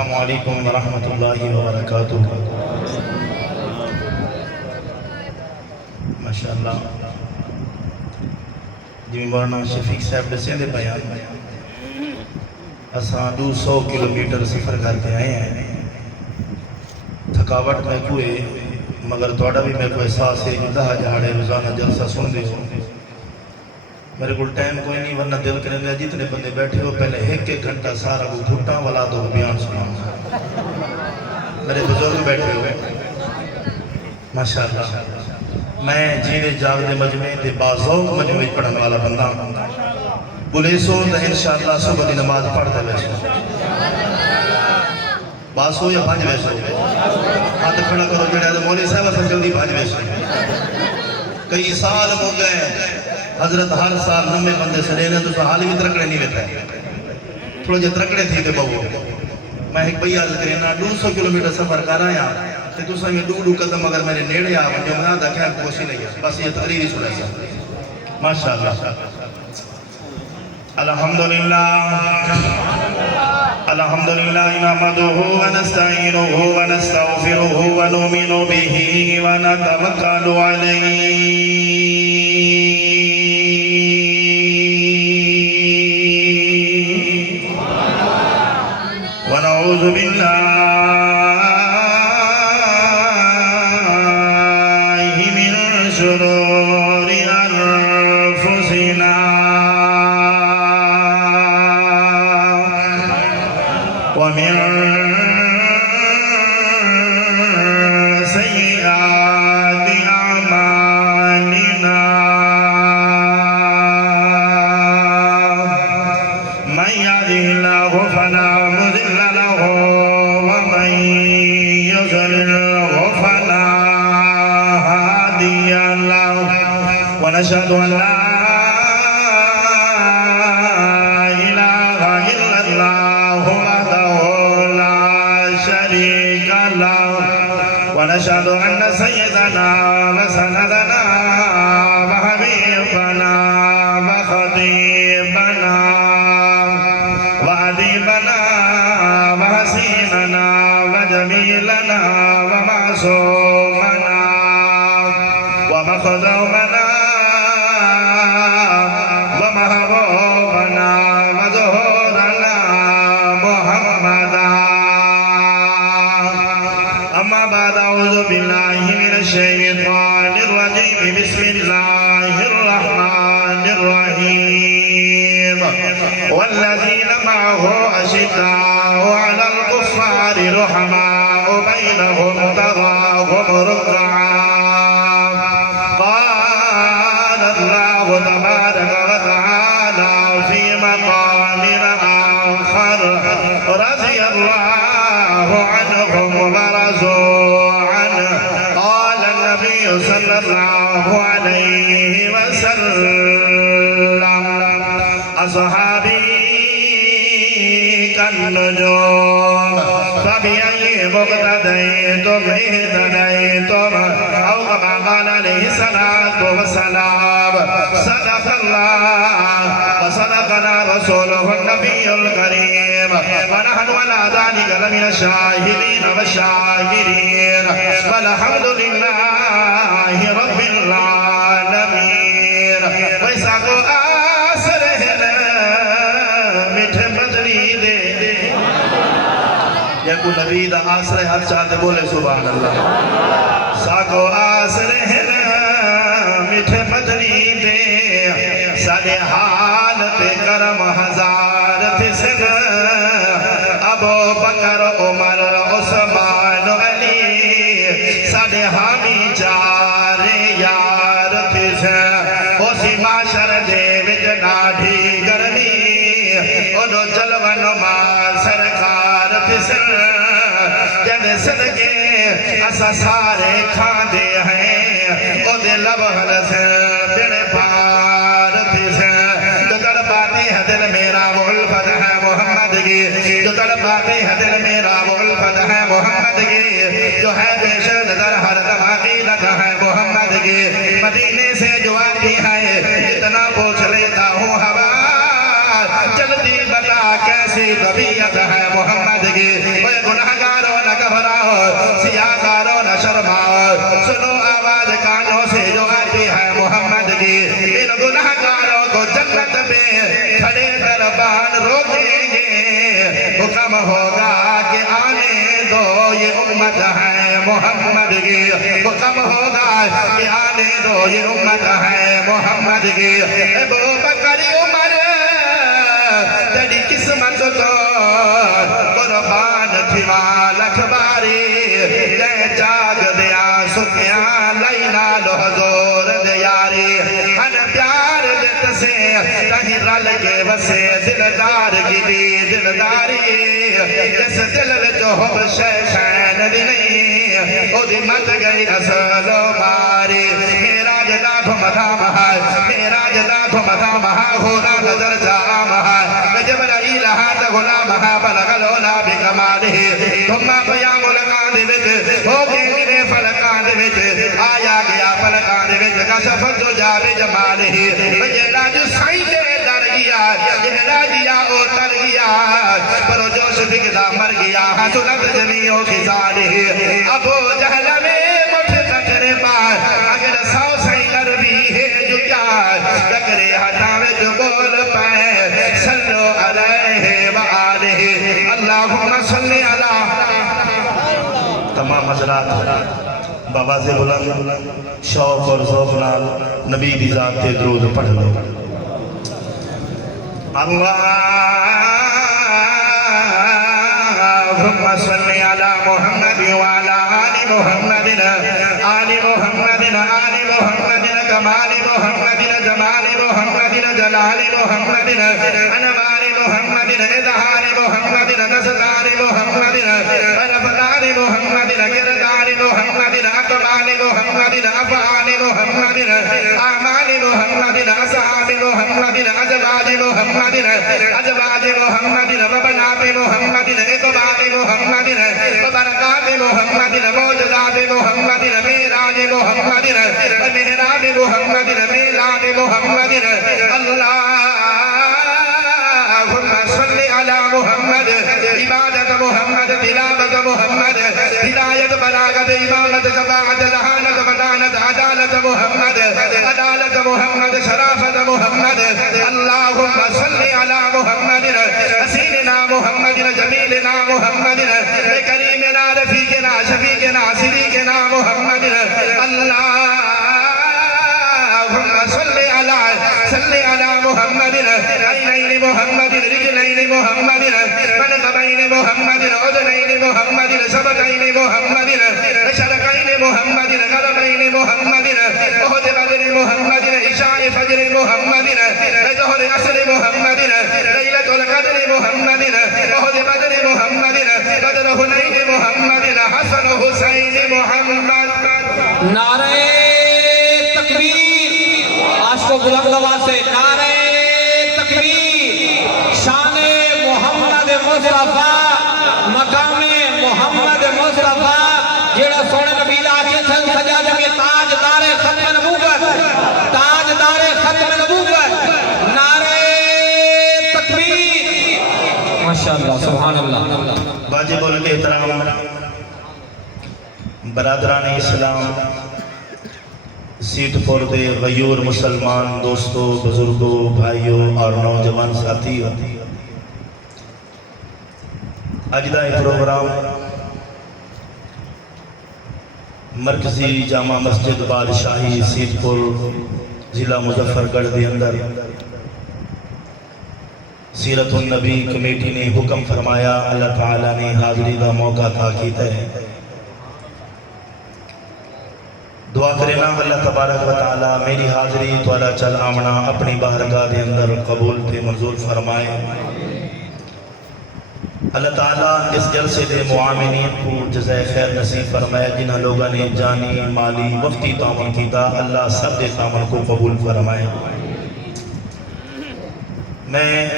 السلام علیکم ورحمۃ اللہ وبرکاتہ۔ ماشاءاللہ جی مولانا شفیق صاحب دسیں دے بیان اساں 200 کلومیٹر سفر کر کے آئے ہیں، تھکاوٹ میں کوئی مگر توڑا بھی میں کو احساس ہے کہ 10 جہاڑے روزانہ جلسہ سن دے ہو۔ میرے کو ٹائم کوئی نہیں ورنہ دل کرنے لیا جتنے بندے بیٹھے ہو پہلے ایک گھنٹہ سارا کو گھٹا والا دو بیان سناؤں۔ میرے بزرگ بیٹھے ہوئے ماشاءاللہ میں جینے جاگ دے مجمع دے بازوق مجمع پڑھن والا بندہ بلے سو تو انشاءاللہ صبح دی نماز پڑھ دے ویسو باسو یا بھاج ویسو ہاتھ کھڑا کرو جڑے دے مولی صاحب سے جلدی بھاج ویسو۔ کئی سال ہو گئے حضرت ہر سال نمے بندے سے رہنے تو حال بھی ترکڑے نہیں لیتا ہے، تھوڑے جے ترکڑے تھی تے بہو میں ایک بھئی آج کہنا 200 کلومیٹر سفر کر آیا کہ تو سنگے ڈو قدم اگر میرے نیڑے آ جو میں آدھا کیا کوشی نہیں ہے، بس یہ تقریری سنے سا ماشاءاللہ۔ الحمدللہ الحمدللہ نحمدہ ونستعینہ ونستغفرہ ونؤمن بہ ونتوکل علیہ ونعوذ باللہ من شرور انفسنا ومن سیئات اعمالنا من يهده الله فلا مضل له ومن يضلل فلا هادي له ونشهد ان لا اله الا الله وحده لا شريك له ونشهد ان سيدنا وسندنا وحبيبنا وخطيبنا وأديبنا وحسيننا وجميلنا ومعصومنا ومخدومنا ومحبوبنا وظهورنا محمدا أما بعد أعوذ بالله من الشيطان الرجيم بسم الله الرحمن الرحيم والذين معه أشداء على الكفار رحماء بينهم تراهم ركعا قال الله تبارك وتعالى في مقام آخر رضي الله عنهم ورضوا عنه قال النبي صلى الله عليه وسلم أصحابي كالنجوم فبأي مقتديتم اهتديتم أو كما قال عليه الصلاة والسلام صدق الله وصدقنا رسوله النبي الكريم ونحن على ذلك لمن الشاهدين والشاكرين والحمد لله رب العالمين ويساق آسرهنا مٹھے بدلی دے یا کو نبی دا آسرے ہر چاہتے بولے سبحان اللہ ساکو آسرے نا میٹھے بدلی دے سادے حال پہ کرم ہزار تسن ابو بکر عمر عثمان علی سادے حامی چارے یار تسن اسی معاشر دے وجنا ڈھی گرمی انہوں جلون ماں سرکار تسن جب صدقے اسا سارے کھاندے ہیں او دے لبہن سے بڑے پار تسن جو تڑپاتی ہے دل میرا وہ الفت ہے محمد کی جو تڑپاتی ہے دل میرا وہ الفت ہے محمد کی جو ہے بے نظر ہر دم عقیدت ہے محمد کی مدینے سے جو آتی ہے اتنا پوچھ لیتا ہوں ہوا جلدی بتا کیسی طبیعت ہے محمد کی ان گناہگاروں کو جنت میں کھڑے دربان روکیں گے حکم ہوگا کہ آنے دو یہ امت ہے محمد کی حکم ہوگا کہ آنے دو یہ امت ہے محمد کی ابو بکر عمر تیری قسمت تو قربان تھی والک باری جے جاگ دیا سکیاں لینا لو حضور دیاری ہن پیار جت سے تہی رل کے وسے دلدار کی دی دلداری جس دل وچ حب شیشین دی نہیں او دی مت گئی اصل ماری میرا جدا دھمدھام ہے میرا جدا دھمدھام ہے ہونا نظر جام ہے جبرائیل ہاتھ غلام ہے بلغ العلا بکمالہ ثم قیام القان وچ ہو کے گرے فلکان وچ آیا گیا فلکان وچ کشف الدجا بجمالہ جیڑا جو سائیں دے ڈر گیا جیڑا گیا او تر گیا پر جوش بگدا مر گیا حسنت جمیع خصالہ ابو جہل میں مٹھ تکرے پائے اگر سو سائیں عربی ہے جو کیا تکرے ہٹاوے جو بول پائے صلو علیہ وآلہ اللہم صلی علیہ تمام حضرات بابا سے بلند شوق اور ذوق نال نبی دی ذات تے درود پڑھ لو اللہم صلی علی محمد وعلی آل محمد آل محمد آل محمد کمال محمد جمال محمد جلال محمد انوار محمد اظہار محمد نزدار محمد رفتار محمد کردار محمد اقوال محمد افعال محمد اعمال محمد اصحاب محمد ازواج محمد ازواج محمد وبنات محمد اقبال محمد وبرکات محمد موجزات محمد میراج محمد محراب محمد میلاد محمد اللہم صلی علی محمد عبادت محمد تلاوت محمد ہدایت بلاغت امامت شفاعت ذہانت مدانت عدالت محمد عدالت محمد شرافت محمد اللہم صلی علی محمد حسیننا محمد جمیلنا محمد کریمنا رفیقنا شفیقنا صدیقنا محمد اللہم صلی علی محمد عینین محمد رجلین محمد منقبین محمد عدنین محمد سبقین محمد شرقین محمد غربین محمد احد بدر محمد عشاء فجر محمد ظہر عصر محمد لیلۃ القدر محمد احد بدر محمد بدر حنین محمد حسن حسین محمد نعرہ تکبیر آج کو بلند آواز سے نعرہ تکبیر شان محمد مصطفیٰ مقام محمد مصطفیٰ جیڑا سونے نبی آچے سن سجا جگہ تاجدار ختم نبوت تاجدار ختم نبوت نعرہ تکبیر ماشاءاللہ سبحان اللہ واجب الاحترام برادران اسلام سیٹ پر دے غیور مسلمان دوستو بزرگوں بھائیوں اور نوجوان ساتھی اجدہ پروگرام مرکزی جامع مسجد بادشاہی سیٹ پر ضلع مظفر گڑھ دے اندر سیرت النبی کمیٹی نے حکم فرمایا اللہ تعالیٰ نے حاضری کا موقع تھا کیتا ہے دعا کرنا اللہ تبارک و تعالی میری حاضری توالا چل آمنا اپنی بارگاہ دے اندر قبول تے منظور فرمائے اللہ تعالیٰ اس جلسے دے معاملین کو جزائے خیر نصیب فرمائے جنہاں لوگوں نے جانی مالی وقتی تعاون کیتا اللہ سب دے تعاون کو قبول فرمائے میں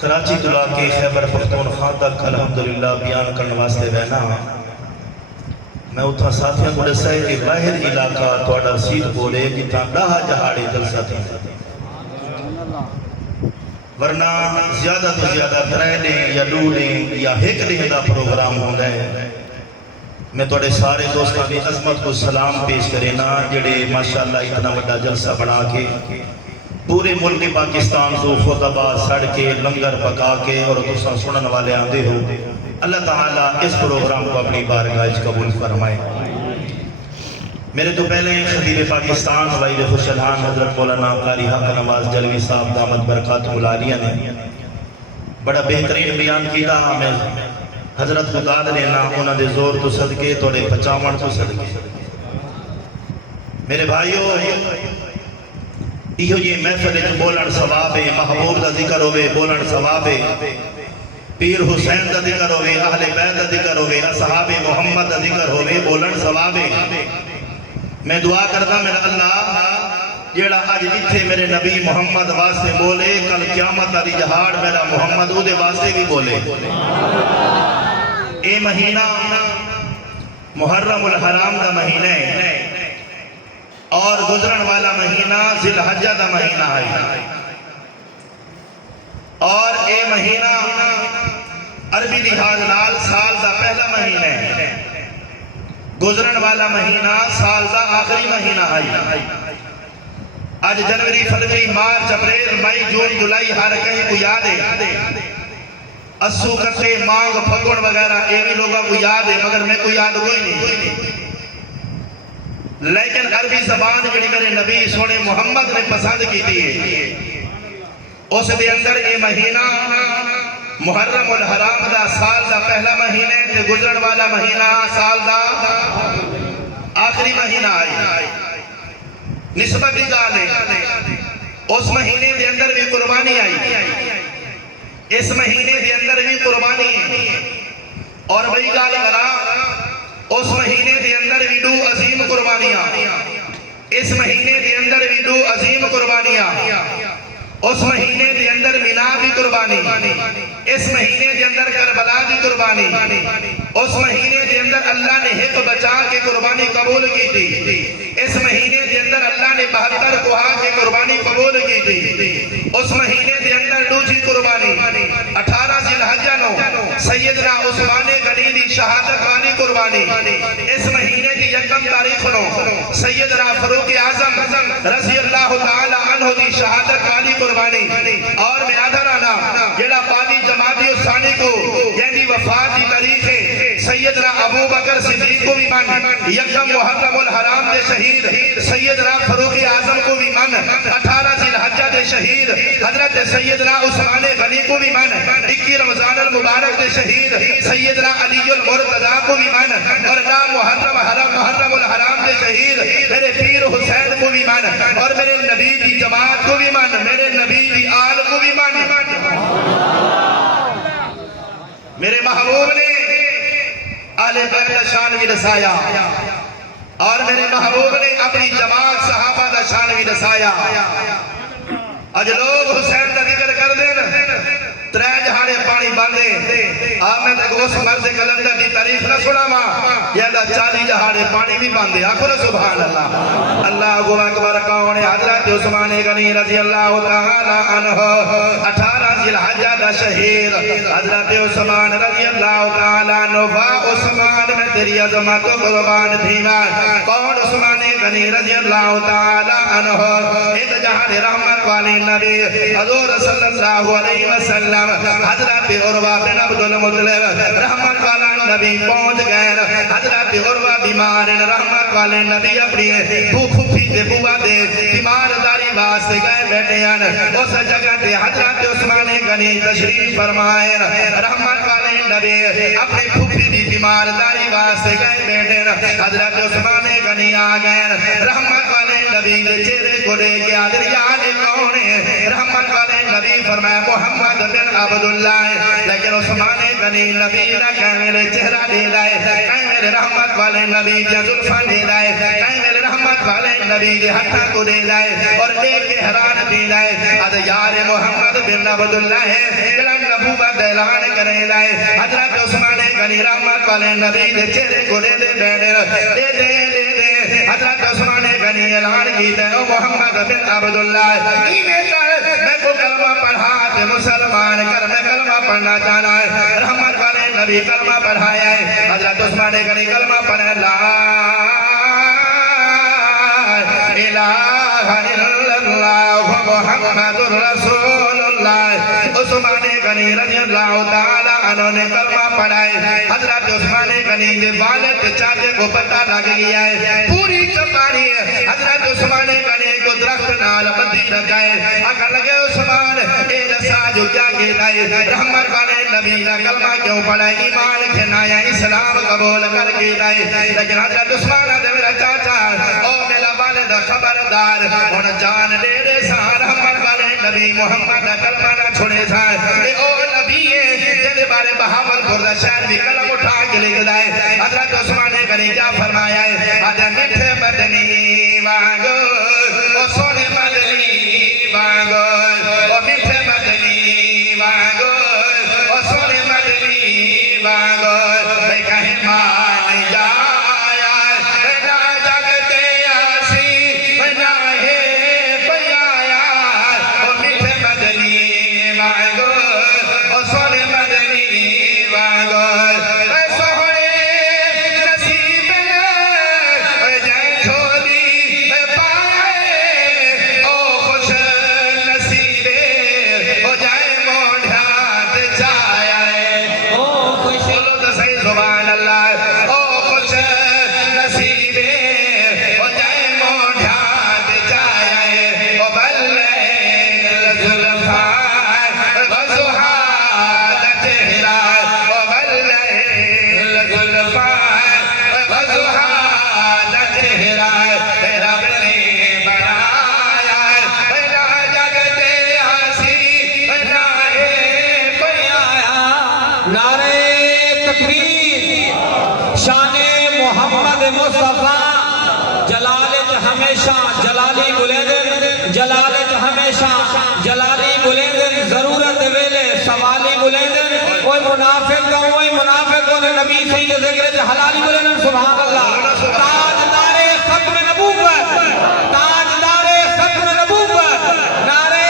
کراچی دلہ کے خیبر پختونخوا تک الحمدللہ بیان کرنے واسطے رہنا میں اتھا ساتھیاں کو دسا ہے کہ باہر علاقہ توڑا سیٹ بولے جتنا ڈاہا جہاڑے جلسہ تھی ورنہ زیادہ تو زیادہ ترائے دیں یا دو دیں یا ایک دیں دا پروگرام ہوں گئے میں تھوڑے سارے دوستوں کی عظمت کو سلام پیش کرے نا جڑے ماشاءاللہ اتنا بڑا جلسہ بنا کے پورے ملک پاکستان تو خطبہ سڑ کے لنگر پکا کے اور دوسرا سنن والے آندے ہو اللہ تعالیٰ اس پروگرام کو اپنی بارگاہ قبول فرمائے۔ میرے تو پہلے خطیب پاکستان وزیر خوشحال حضرت مولانا قاری حق نواز جلوی صاحب دامت برکات العالیہ نے بڑا بہترین بیان کیتا ہمیں حضرت کو داد لینا انہوں نے زور تو صدقے توڑے پچاون تو صدقے۔ میرے بھائیو یہ محفل جو بولن ثواب ہے، محبوب دا ذکر ہوئے بولن ثواب ہے، پیر حسین دا ذکر ہوئے، اہل بیت دا ذکر ہوئے، اصحاب محمد دا ذکر ہوئے بولن ثواب ہے۔ میں دعا کرتا میرا اللہ جیڑا آج اتھے میرے نبی محمد واسطے بولے کل قیامت علی جہاڑ میرا محمد او دے واسطے بھی بولے۔ اے مہینہ محرم الحرام دا مہینہ ہے اور گزرن والا مہینہ ذی الحجہ دا مہینہ ہے اور اے مہینہ عربی لحاظ نال سال دا پہلا مہینہ ہے، گزرن والا مہینہ سال دا آخری مہینہ ہے۔ آج جنوری فروری مارچ اپریل مئی جون جولائی ہر کہیں کو یاد ہے، اسو کٹے مانگ پھگن وغیرہ ایوی لوگوں کو یاد ہے مگر میں کو یاد کوئی نہیں۔ لیکن عربی زبان جڑی میرے نبی سونے محمد نے پسند کی تھی اس دے اندر یہ مہینہ محرم الحرام دا سال دا پہلا مہینہ تے گزرن والا مہینہ سال دا آخری مہینہ آئی۔ نسبت ہی گال ہے اس مہینے دے اندر بھی قربانی آئی، اس مہینے دے اندر بھی قربانی ہے اور وہی گال کرا اس مہینے دے اندر بھی دو عظیم قربانیاں، اس مہینے دے اندر بھی دو عظیم قربانیاں، اس مہینے دے اندر مینا بھی قربانی، اس مہینے دے اندر کربلا بھی قربانی، اس مہینے دے اندر اللہ نے حق بچا کے قربانی قبول کی تھی، اس مہینے دے اندر اللہ نے 72 کوہا کے قربانی قبول کی تھی، اس مہینے دے اندر دوسری قربانی 18 ذی الحجہ نو سیدنا عثمان غنی دی شہادت والی قربانی، اس مہینے دی یکم تاریخ نو سیدنا فاروق اعظم رضی اللہ تعالی عنہ دی شہادت والی قربانی اور میں آدھرانا جڑا پالی جماعتی الثانی کو یعنی وفات دی تاریخ سیدنا ابو بکر صدیق کو بھی من، یکم محرم الحرام دے شہید سیدنا فاروق اعظم کو بھی من، 18 ذی الحجہ دے شہید حضرت سیدنا عثمان غنی کو بھی من، 21 رمضان المبارک دے شہید سیدنا علی المرتضیٰ کو بھی من اور محرم الحرام دے شہید میرے پیر حسین کو بھی من اور میرے نبی کی جماعت کو بھی من، میرے نبی کی آل کو بھی من۔ میرے محبوب نے اہل بیت کا شان بھی رسایا اور میرے محبوب نے اپنی جماعت صحابہ کا شان بھی رسایا۔ آج لوگ حسین کا ذکر کر دیں ترے جہانے پانی باندھے آپ میں تک اس مرد کلندر دی تعریف نہ سنا ماں یہ دا 40 جہانے پانی بھی باندھے آخر سبحان اللہ۔ اللہ اکبر کون حضرت عثمان غنی رضی اللہ تعالی عنہ 18 ذی الحجہ دا شہید حضرت عثمان رضی اللہ تعالی عنہ عثمان میں تیری عظمت کو قربان تھینا کون عثمان غنی رضی اللہ تعالی عنہ ایک جہان رحمت والی نبی حضور صلی اللہ علیہ وسلم حضرت عروہ بن عبد المطلب رحمت والا نبی پہنچ گئے، حضرت عروہ بیمار رحمت والے نبی اپنی پھوپھی دے بوا دے بیمار داری واسطے گئے بیٹھے ہیں، اس جگہ تے حضرت عثمان غنی تشریف فرمائے، رحمت والے نبی اپنی پھوپھی دی بیمار داری واسطے گئے بیٹھے ہیں، حضرت عثمان غنی آ گئے، رحمت والے نبی دے چہرے کو دیکھ کے حضرت یاد کون ہے، رحمت والے نبی فرمایا محمد بن عبداللہ، لیکن عثمان غنی نبی نہ کہیں میرے چہرہ دے لائے، کہیں میرے رحمت والے نبی دے زلفان دے لائے، کہیں میرے رحمت والے نبی دے ہتھا کو دے لائے اور دیکھ کے حیران دے لائے اد یار محمد بن عبداللہ ہے جلن نبوت اعلان کرے لائے، حضرت عثمان غنی رحمت والے نبی دے چہرے کو دے دے دے حضرت عثمان غنی اعلان کیتا ہے محمد بن عبداللہ میں کو کلمہ پڑھا تے مسلمان کر میں کلمہ پڑھنا چاہنا ہے، رحمت والے نبی کلمہ پڑھایا ہے حضرت عثمان غنی کلمہ پڑھا لا الہ الا اللہ محمد رسول اللہ عثمان غنی رضی اللہ تعالی عنہ نے کلمہ پڑھا ہے حضرت عثمان غنی کے والد چاچے کو پتہ لگ گیا ہے پوری چپاری ہے حضرت عثمان غنی کو درخت نال بندی رکھائے آقا لگے عثمان اے رسا جو کیا کہتا ہے رحمت والے نبی کا کلمہ کیوں پڑھا ہے ایمان کھنایا اسلام قبول کر کہتا ہے لیکن حضرت عثمان دے میرا چاچا او میرا والد خبردار ان جان دے دے سان رحمت والے نبی محمد کلمہ نہ چھوڑے سان اے او نبی ہے جن بارے بہاول پور شہر بھی کلم اٹھا کے لے گئے حضرت عثمان غنی کیا فرمایا ہے آدھے میٹھے مدنی وانگو او سونے مدنی وانگو او میٹھے مدنی وانگو او سونے مدنی وانگو میں کہیں مان جایا نہ جگتے آسی نہ ہے کوئی آیا او میٹھے مدنی وانگو او سونے مدنی وانگو اے سونے نصیب اے جائے چھوڑی اے پائے او خوش نصیبے ہو جائے موڑھات چایا ہے او خوش بولو تو صحیح سبحان اللہ او خوش نصیبے ہو جائے موڑھات چایا ہے او بلے زلفائے غزوہات چہرہ او بلے زلفائے غزوہات چہرہ رب نے بنایا نہ جگتے آسی نہ ہے کوئی آیا نعرہ تکبیر شان محمد مصطفیٰ جلالت ہمیشہ جلالی بلندن جلالت ہمیشہ جلالی بلندن ضرورت ویلے سوالی بلندن کوئی منافق کا کوئی منافق کو نبی سید ذکر حلالی بلندن سبحان اللہ تاجدار ختم نبوت تاجدار ختم نبوت نعرہ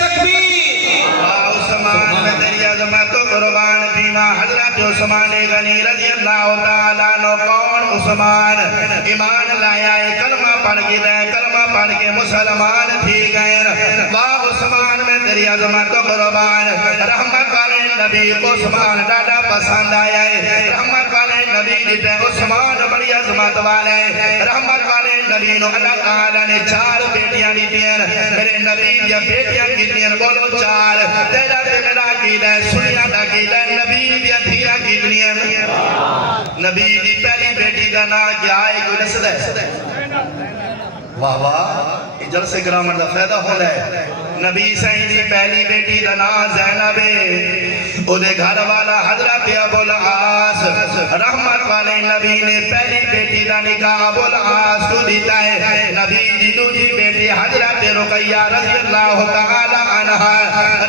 تکبیر عثمان میں تیری عظمت و قربان دینا حضرت عثمان غنی رضی اللہ تعالیٰ عنہ کون عثمان ایمان لایا ہے کلمہ پڑھ کے دے کلمہ پڑھ کے مسلمان تھی گئے واہ عثمان میں تیری عظمت و قربان رحمت والے نبی کو عثمان ڈاڈا پسند آیا ہے رحمت والے نبی دیتے عثمان بڑی عظمت والے رحمت والے نبی نو اللہ تعالیٰ نے 4 بیٹیاں دی دیں میرے نبی دیا بیٹیاں کی دیں بولو 4 تیرا تے میرا کی دے سنیا دا کی دے نبی دیا دھیرا کی دیں نبی دی پہلی بیٹی کا نا کیا ہے کوئی نسل ہے واہ واہ یہ جلسے گرامر دا فائدہ ہو رہا ہے نبی سائیں دی پہلی بیٹی دا نا زینب او دے گھر والا حضرت ابو العاص رحمت والے نبی نے پہلی بیٹی دا نکاح ابو العاص کو دیتا ہے نبی دی دوسری بیٹی حضرت رقیہ رضی اللہ تعالی عنہ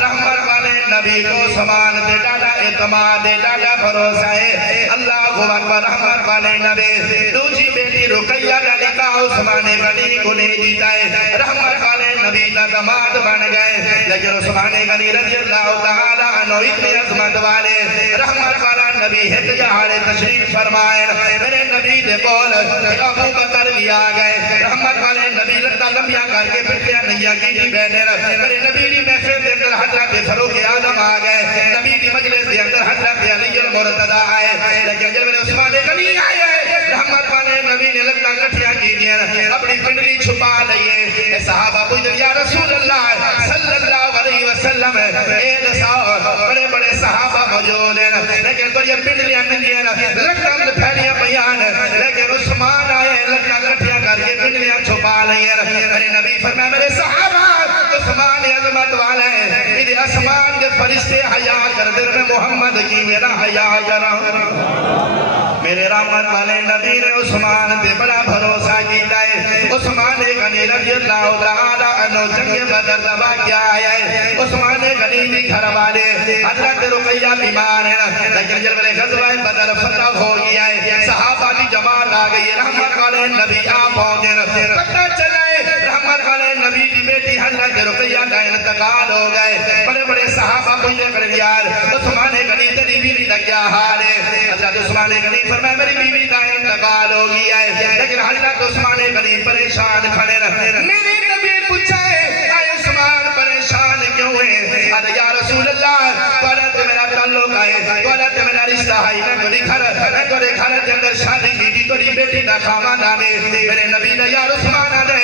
رحمت والے نبی کو سمان دے ڈالا اعتماد دے ڈالا بھروسہ ہے اللہ اکبر رحمت والے نبی دوسری بیٹی رقیہ دا نکاح عثمان غنی کو نہیں دیتا ہے رحمت والے نبی دا دماد بن گئے لیکن عثمان غنی رضی اللہ تعالی عنہ اتنی عظمت والے رحمت والا نبی ایک جہاں تشریف فرمائے میرے نبی دے بول ابو بکر بھی آ گئے رحمت والے نبی لتا لمبیا کر کے پھٹیا نیا کی دی بہنے میرے نبی دی محفل دے اندر حضرت فاروق اعظم آ گئے نبی دی مجلس دے اندر حضرت علی المرتضی آئے لیکن جب عثمان غنی آئے رحمت والے نبی نے لتا کٹھیا کی دیا اپنی پنڈلی چھپا لئے صحابہ پوچھتے یا رسول اللہ صلی اللہ علیہ وسلم اے دساؤ بڑے بڑے صحابہ موجود ہیں لیکن تو یہ پنڈلیاں نہیں ہیں لکھن پھیلیاں بیان لیکن عثمان آئے لکھن کٹھیاں کر کے پنڈلیاں چھپا لئی ہیں میرے نبی فرمایا میرے صحابہ عثمان عظمت والے ہیں میرے آسمان کے فرشتے حیا کر دے میں محمد کی میرا حیا کرا میرے رحمت والے نبی نے عثمان پہ بڑا بھروسہ کیتا ہے عثمان غنی رضی اللہ تعالی عنہ جنگ بدر دبا کیا ہے عثمان غنی بھی گھر والے حضرت رقیہ بیمار ہیں لیکن جب غزوہ بدر فتح ہو گیا ہے صحابہ کی جماعت آ گئی رحمت والے نبی آ پہنچے پتہ چلے رحمت والے نبی کی بیٹی حضرت رقیہ کا انتقال ہو گئے بڑے بڑے صحابہ پوچھتے کرے یار عثمان غنی تیری بیوی کا کیا عثمان غنی فرمایا میری بیوی کا انتقال ہو گیا ہے، لیکن حضرت عثمان غنی پریشان کھڑے رہے۔ میرے نبی پوچھا ہے اے عثمان پریشان کیوں ہے؟ ارے یا رسول اللہ دولت میرا تعلق ہے، دولت میرا رشتہ ہے، میں تیرے گھر کے اندر شادی کی تھی، تیری بیٹی کا خاوند آنے۔ میرے نبی نے یا عثمان آنے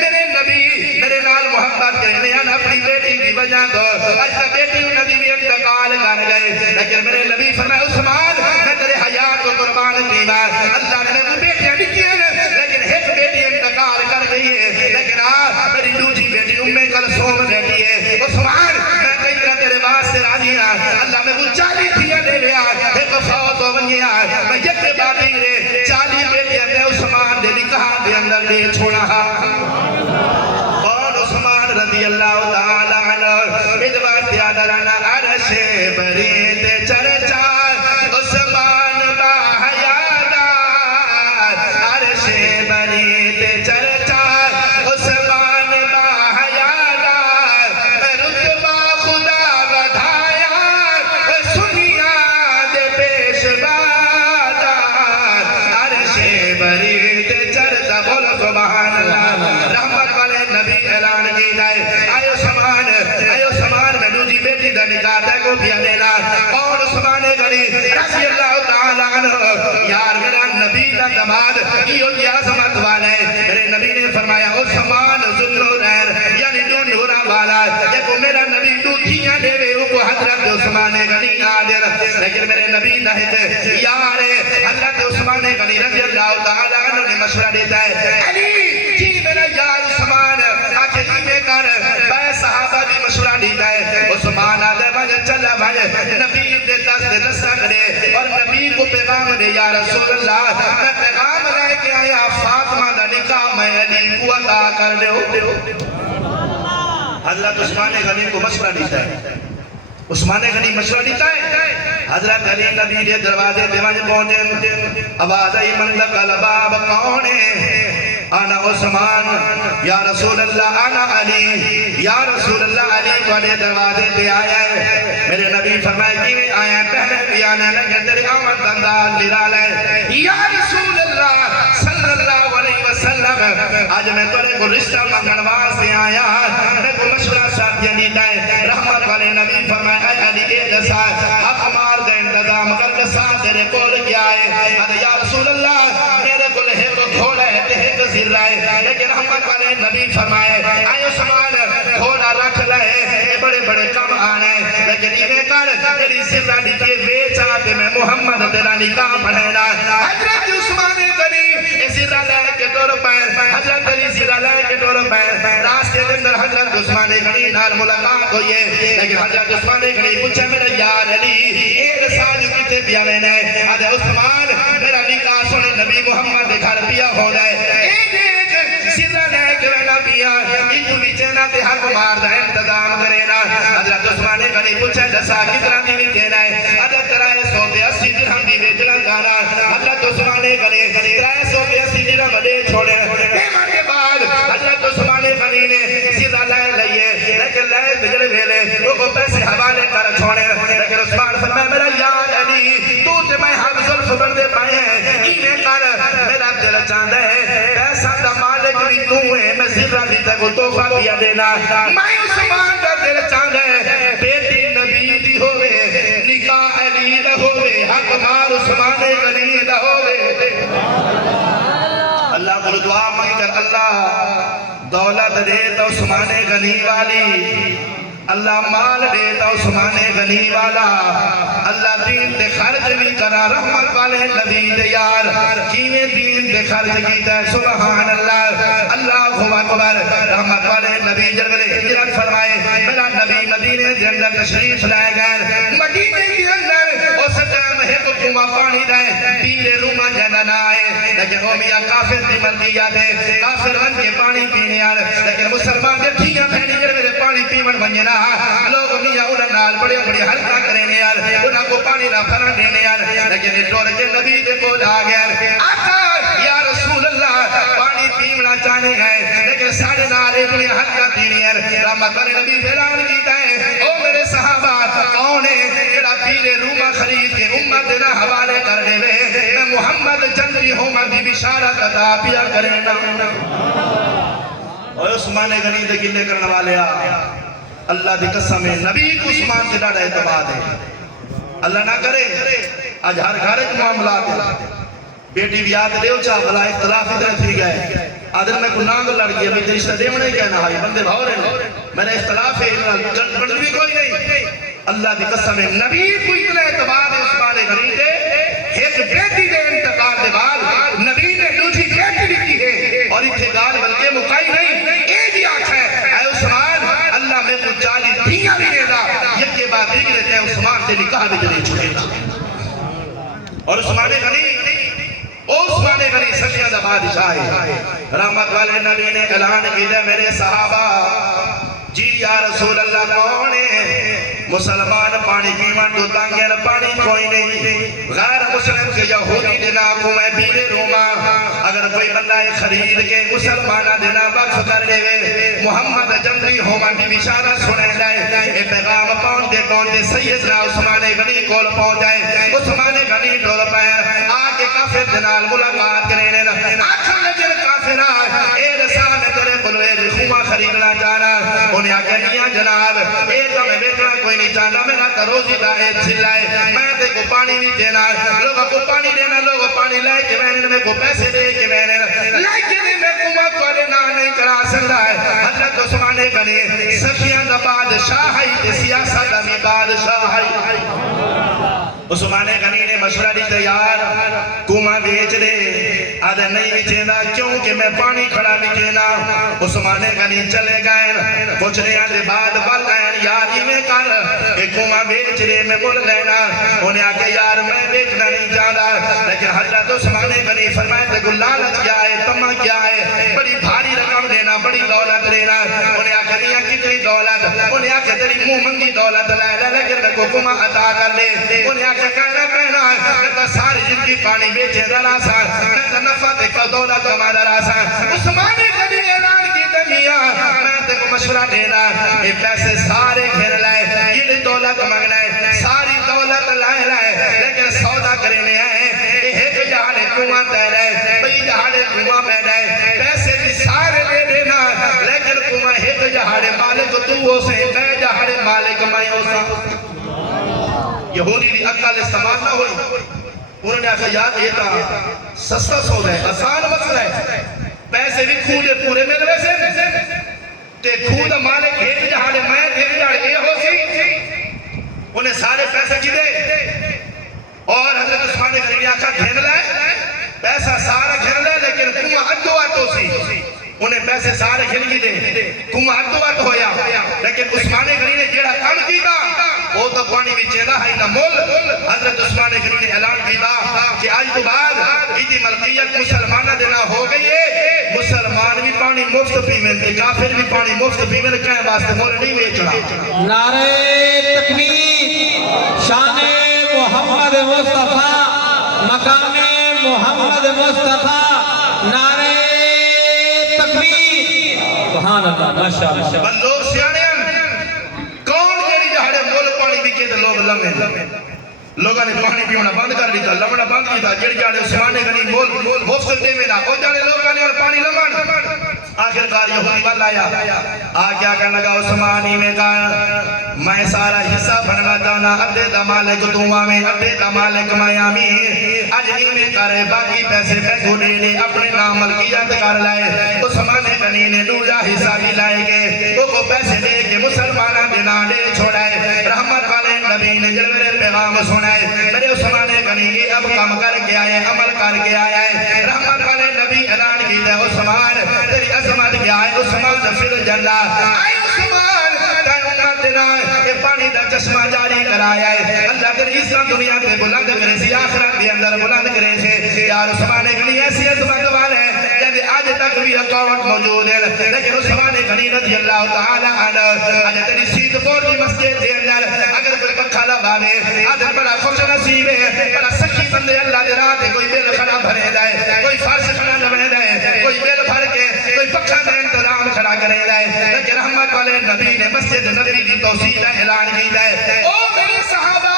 میرے نبی میرے نال محبت کرنے آنا اپنی بیٹی کی وجہ تو آج تک بیٹی نبی بھی انتقال کر گئے، لیکن میرے نبی فرمائے عثمان میں تیرے حیات کو قربان کی بات اللہ نے میری بیٹیاں بھی کی ہیں، لیکن ایک بیٹی انتقال کر گئی ہے، لیکن آج میری دوسری بیٹی ام کلثوم بیٹی ہے۔ عثمان میں کہیں گا تیرے واسطے راضی ہوں، اللہ میں وہ 40 دیا دے لیا ایک فوت ہو گیا، میں یک باقی رہے 40 بیٹیاں میں عثمان دے نکاح دے اندر دے چھوڑا۔ اور عثمان رضی اللہ تعالی عنہ ادوار تیادرانا عرش برید چرچا عثمان با حیادار، عرش برید چرچا عثمان با حیادار، رتبہ خدا بدھایا سنیا دے پیش بادار، عرش برید چرچا بولو سبحان اللہ۔ رحمت والے نبی اعلان کی جائے اے عثمان میں دوسری بیٹی دا نکاح تے کو بھی دینا۔ اور عثمان غنی رضی اللہ تعالی عنہ یار میرا نبی دا دماد یہ عظمت والے، میرے نبی نے فرمایا عثمان ذوالنورین یعنی دو نورا والا، دیکھو میرا نبی دو تھیاں دے وے کو حضرت عثمان غنی آدر، لیکن میرے نبی دا ہے یار حضرت عثمان غنی رضی اللہ تعالی عنہ نے مشورہ دیتا ہے علی جی میرا یار عثمان آکے ہی میں کر بے صحابہ بھی مشورہ دیتا ہے۔ عثمان آدھے بھائی چلا بھائی نبی دے دستہ کرے اور نبی کو پیغام دے یا رسول اللہ میں پیغام لے کے آیا فاطمہ دا نکاح میں علی کو عطا کر دے ہو۔ حضرت عثمان غنی کو مشورہ دیتا ہے، عثمان غنی مشورہ دیتا ہے۔ حضرت علی نبی دے دروازے دیوانج پہنچے، آواز آئی من دخل باب کونے انا عثمان یا رسول اللہ انا علی، یا رسول اللہ علی تھوڑے دروازے پہ آیا ہے۔ میرے نبی فرمائے کہ آیا ہے پہلے بھی آنے لگے تیرے آمد انداز نرال ہے، یا رسول اللہ صلی اللہ علیہ وسلم آج میں تورے کو رشتہ مانگن واسطے آیا، میں کو مشورہ ساتھ یہ دیتا ہے۔ رحمت والے نبی فرمائے اے علی اے دسا حق مار دے انتظام کر دسا تیرے کول کیا ہے؟ یا رسول اللہ میرے کول ہے تو گھوڑا ہے ایک زرہ ہے، لیکن رحمت والے نبی فرمائے اے عثمان گھوڑا رکھ لے بڑے بڑے کم آنے، لیکن یہ کر تیری زرہ دیکھے بیچ آتے میں محمد تیرا نکاح پڑھینا۔ حضرت عثمان غنی زرہ لے کے دور پیر، حضرت علی زرہ لے کے دور پیر، راستے کے اندر حضرت عثمان غنی نال ملاقات ہوئی ہے، لیکن حضرت عثمان غنی پوچھے میرا یار علی اے رسال جو کتے پیا میں نے حضرت عثمان میرا نکاح سنے نبی محمد دے گھر پیا ہو جائے، سیدھا لے کے رہنا پیا انہوں بھی چینا تے حق مار دا انتظام کرینا۔ حضرت عثمان غنی پوچھے دسا کتنا بھی چینا ہے؟ حضرت 380 درہم بھی بیچنا جانا۔ حضرت عثمان غنی 380 درہم دے چھوڑے، پیمن کے بعد حضرت عثمان غنی نے سیدھا لے لئیے، لیکن لے بجڑ بھیلے وہ کو پیسے حوالے کر چھوڑے، لیکن عثمان فرمائے میرا یار علی تو تے میں حق ظلف بندے پائے ہیں، انہیں کر میرا دل چاندے ہے پیسہ دا مالک بھی تو ہے، میں زرہ دیتا کو توفہ پیا دینا۔ میں عثمان دا دل چاندے بیٹی نبی دی ہوئے نکاح علی دا ہوئے حق مار عثمان غنی دا ہوئے۔ اللہ کو دعا مانگ کر اللہ دولت دے تو عثمان غنی والی، اللہ مال دے تو عثمان غنی والا، اللہ دین دے خرج بھی کرا رحمت والے نبی دے یار کیویں دین دے خرج کیتا ہے سبحان اللہ اللہ اکبر۔ رحمت والے نبی جب ہجرت فرمائے میرا نبی مدینے دے اندر تشریف لائے گئے، مدینے کے اندر اس ٹائم ہے کو کنواں پانی دے پیلے روما جانا نہ آئے، لیکن وہ میاں کافر دی ملکیات ہے، کافر بن کے پانی پینے آئے، لیکن مسلمان دے ٹھیکاں پھیلی جب میرے پانی پیمن بنجنا لوگ میاں انہاں نال بڑے بڑے حرکاں کرنے یار انہاں کو پانی نہ پھرن دینے یار، لیکن یہ ٹور کے نبی دے کو آ گیا آقا یا رسول اللہ پانی پینا چاہنے ہیں، لیکن سارے نال اتنی حرکاں دینے یار۔ رحمت والے نبی اعلان کیتا ہے او میرے صحابہ کون ہے جڑا پیلے روما خرید کے امت نہ بشارت عطا پیا کرنا اور عثمان غنی دے گلے کرنے والے اللہ دی قسم ہے نبی کو عثمان سے ڈاڑا اعتماد ہے اللہ نہ کرے آج ہر گھر ایک معاملات ہے بیٹی بھی آتے دیو چاہ بلا اختلاف ادھر تھی گئے آدھر میں کو نانگ لڑ گیا میں رشتہ دیونے ہی کہنا ہے بندے بھاؤ رہے میں نے اختلاف ہے بڑھ بھی کوئی نہیں اللہ دی قسم ہے نبی کو اتنا اعتماد ہے عثمان غنی دے ایک بیٹی دے انتقال دے بعد نبی نے دوسری بیٹی لکھی ہے اور اتقال بلکہ مقائی نہیں ایک ہی آنکھ ہے اے عثمان اللہ میں کو 40 دھیاں بھی دے دا یک کے بعد دیکھ لیتے ہیں عثمان سے نکاح بھی جلے چکے اور عثمان غنی عثمان غنی سکیہ دا بادشاہ ہے رحمت والے نبی نے اعلان کی دے میرے صحابہ جی یا رسول اللہ کونے مسلمان پانی پیمان تو تانگیر پانی کوئی نہیں غیر مسلم کے یہودی دینا کو میں پینے روما اگر کوئی بندہ خرید کے مسلمانہ دینا وقف کر لے محمد جندری ہوما کی بشارہ سنے جائے اے پیغام پہنچتے سیدنا عثمان غنی کول پہنچ جائے عثمان غنی ڈول پائے آگے کافر دنال ملاقات کرنے آخر لجر کافر آئے اے رسا میں تیرے بلوے رخوما خریدنا جانا انہیں آگے نیا جناب اے تو میں بیٹنا کوئی نہیں جانا میرا تروزی دائے چھلائے میں تے کو پانی نہیں دینا لوگوں کو پانی دینا لوگوں پانی لائے کہ میں کو پیسے دے کہ میں نے لائے کہ میں کو مات والے نہ نہیں کرا سکتا ہے حضرت عثمان غنی سخیاں دا بادشاہی سیاست میں بادشاہی عثمان غنی نے مشورہ دی تیار کوما بیچ دے آدھے نہیں بیچینا کیونکہ میں پانی کھڑا بیچینا عثمان غنی چلے گئے کچھ نے آدھے بعد بلائن یادی میں کر ایک کوما بیچ دے میں بول لینا انہیں آکے یار میں بیچنا نہیں جانا لیکن حضرت عثمان غنی فرمائے تھے کہ لعنت کیا ہے تمہ کیا ہے بڑی بھاری رقم دینا بڑی دولت دینا انہیں آکے نہیں کتنی دولت انہیں آکے تیری منہ منگی دولت لائے لیکن میں کو کوما عطا کر دے انہیں آکے کہنا میں تو ساری زندگی پانی بیچے دراسا میں تو نفع دیکھو دولت کما دراسا عثمان غنی اعلان کی دنیا میں تے کو مشورہ دینا یہ پیسے سارے گھر لائے یہ دولت مانگنا ہے ساری دولت لائے لیکن سودا کرنے ہیں ایک جہانے کنواں تیرے بئی جہانے کنواں بیٹھے پیسے بھی سارے لے دینا لیکن کنواں ایک جہانے مالک تو ہو سے بے جہانے مالک میں ہو سا یہودی دی عقل استعمال نہ ہوئی انہوں نے آخر یاد یہ تھا سستا سودا ہے آسان مسئلہ ہے پیسے بھی کھوڑے پورے میں ویسے تے کھوڑا مالک ایک جہانے میں ایک جہانے اے ہو سی انہیں سارے پیسے کی دے اور حضرت عثمان غنی آقا گھر لائے پیسہ سارا گھر لائے لیکن کنواں ادو ادو سی انہیں پیسے سارے گھر کی دے کنواں ادو ادو ہویا لیکن عثمان غنی نے جیڑا کام کیتا وہ تو پانی بھی چیدہ ہے نہ مول حضرت عثمان غنی نے اعلان کیتا کہ آج تو بعد ایدی ملکیت مسلمانہ دینا ہو گئی ہے مسلمان بھی پانی مفت پیمن دے کافر بھی پانی مفت پیمن کہیں واسطے مول نہیں بیچنا نعرہ تکبیر شان محمد مصطفیٰ مقام محمد مصطفیٰ نعرہ تکبیر سبحان اللہ ماشاءاللہ بل لوگ سیانے کون جیڑی جہاڑے مول پانی بھی کہتے لوگ لمیں لوگاں نے پانی پیونا بند کر دیتا لمنا بند کیتا جڑ جاڑے عثمان غنی مول مفت دے میں نہ او جاڑے لوگاں نے پانی لمن آخر کار یہودی بل آیا کیا کہنے لگا عثمانی میں کہا میں سارا حصہ بننا چاہنا ادھے دا مالک دعا میں ادھے دا مالک میامی اجنی میں کرے باقی پیسے پہ گھوڑے نے اپنے نام ملکیت کر لائے عثمان غنی نے دوجا حصہ بھی لائے گے وہ کو پیسے دے کے مسلمانہ دینا دے چھوڑائے رحمت والے نبی نے جل میرے پیغام سنائے میرے عثمان غنی اب کام کر کے آئے عمل کر کے آئے رحمت والے نبی اعلان کی دے عثمان تیری عظمت کیا ہے عثمان فی الجنہ اے عثمان تین امت دینا کہ پانی دا چشمہ جاری کرایا ہے اللہ تیری اسلام دنیا پہ بلند کرے سی آخرت بھی اندر بلند کرے سے یار عثمان غنی ایسی عظمت والے جب آج تک بھی اکاؤنٹ موجود ہے لیکن عثمان غنی رضی اللہ تعالی عنہ آج تیری سید پور کی مسجد دے اندر اگر کوئی پکھا لباوے آج بڑا خوش نصیب ہے بڑا سخی بندے اللہ دے رات ہے کوئی بل کھڑا بھرے دائے کوئی فرش کھڑا نبنے دائے کوئی بل بھر کے کوئی پکھا دے انتظام کھڑا کرے دائے لیکن رحمت والے نبی نے مسجد نبی کی توسیع اعلان کی دائے او میرے صحابہ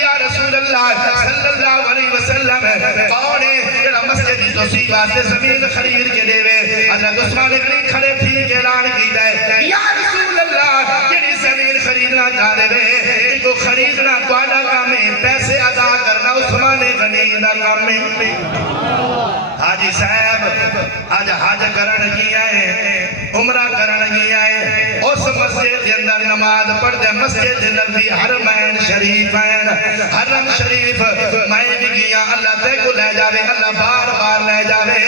یا رسول اللہ صلی اللہ علیہ وسلم کون ہے جڑا مسجد تو سی واسطے زمین خرید کے دے وے حضرت عثمان غنی کھڑے تھی کے اعلان کیتا ہے یا رسول اللہ جڑی زمین خریدنا چاہ دے وے کو خریدنا تواڈا کام ہے پیسے ادا کرنا عثمان غنی دا کام ہے حاجی صاحب آج حج کرن گیا ہے عمرہ کرن گیا ہے اس مسجد کے اندر نماز پڑھ دے مسجد کے نبی حرمین شریف ہیں حرم شریف میں بھی گیا اللہ تے کو لے جاوے اللہ بار بار لے جاوے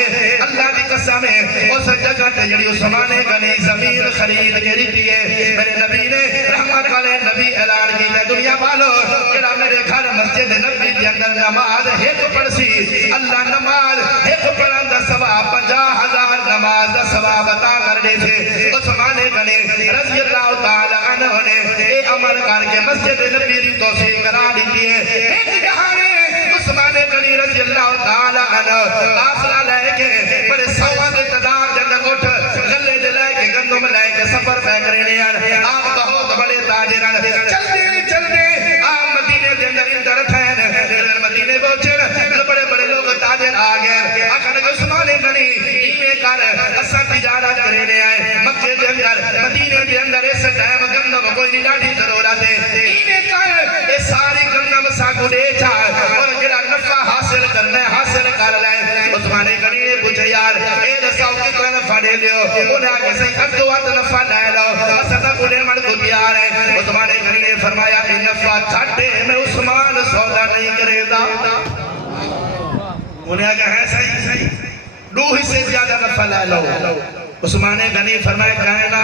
اللہ دی قسم ہے اس جگہ تے جڑی عثمان غنی زمین خرید کے دیتی ہے میرے نبی نے رحمت والے نبی اعلان کیتا دنیا والو جڑا میرے گھر مسجد نبی کے اندر نماز ایک پڑھ سی اللہ نماز ایک پڑھن دا ثواب 50,000 نماز دا ثواب عطا کر دے تھے عثمان غنی رضی اللہ تعالی عنہ نے اے عمل کر کے مسجد نبی دی توسیع کرا دی ہے ایک جہانے عثمان غنی رضی اللہ تعالی عنہ قافلہ لے کے بڑے سوا دے تعداد جنگ اٹھ غلے دے لے کے گندم لے کے سفر پہ کرنے آپ بہت بڑے تاجر چلتے آپ مدینے دے اندر تھین مدینے پہنچے بڑے بڑے لوگ تاجر آ گئے آخر عثمان غنی ایمیں کر اساں تجارت کرنے آئے مکے دے اندر مدینے دے اندر اس ٹائم گندم کوئی نہیں ڈاڑھی ضرورت ہے ایمیں کر یہ ساری گندم ساکو دے چاہ اور جڑا نفع حاصل کرنا ہے حاصل کر لائے عثمان غنی نے پوچھا یار اے دساؤ کتنا نفع دے لیو انہیں آگے صحیح ادوات نفع لے لو اساں تا کو من کو تیار ہے عثمان غنی نے فرمایا اے نفع چھٹے میں عثمان سودا نہیں کرے دا انہیں آگے ہے صحیح دو حصے زیادہ نفع لے لو عثمان غنی فرمایا کہنا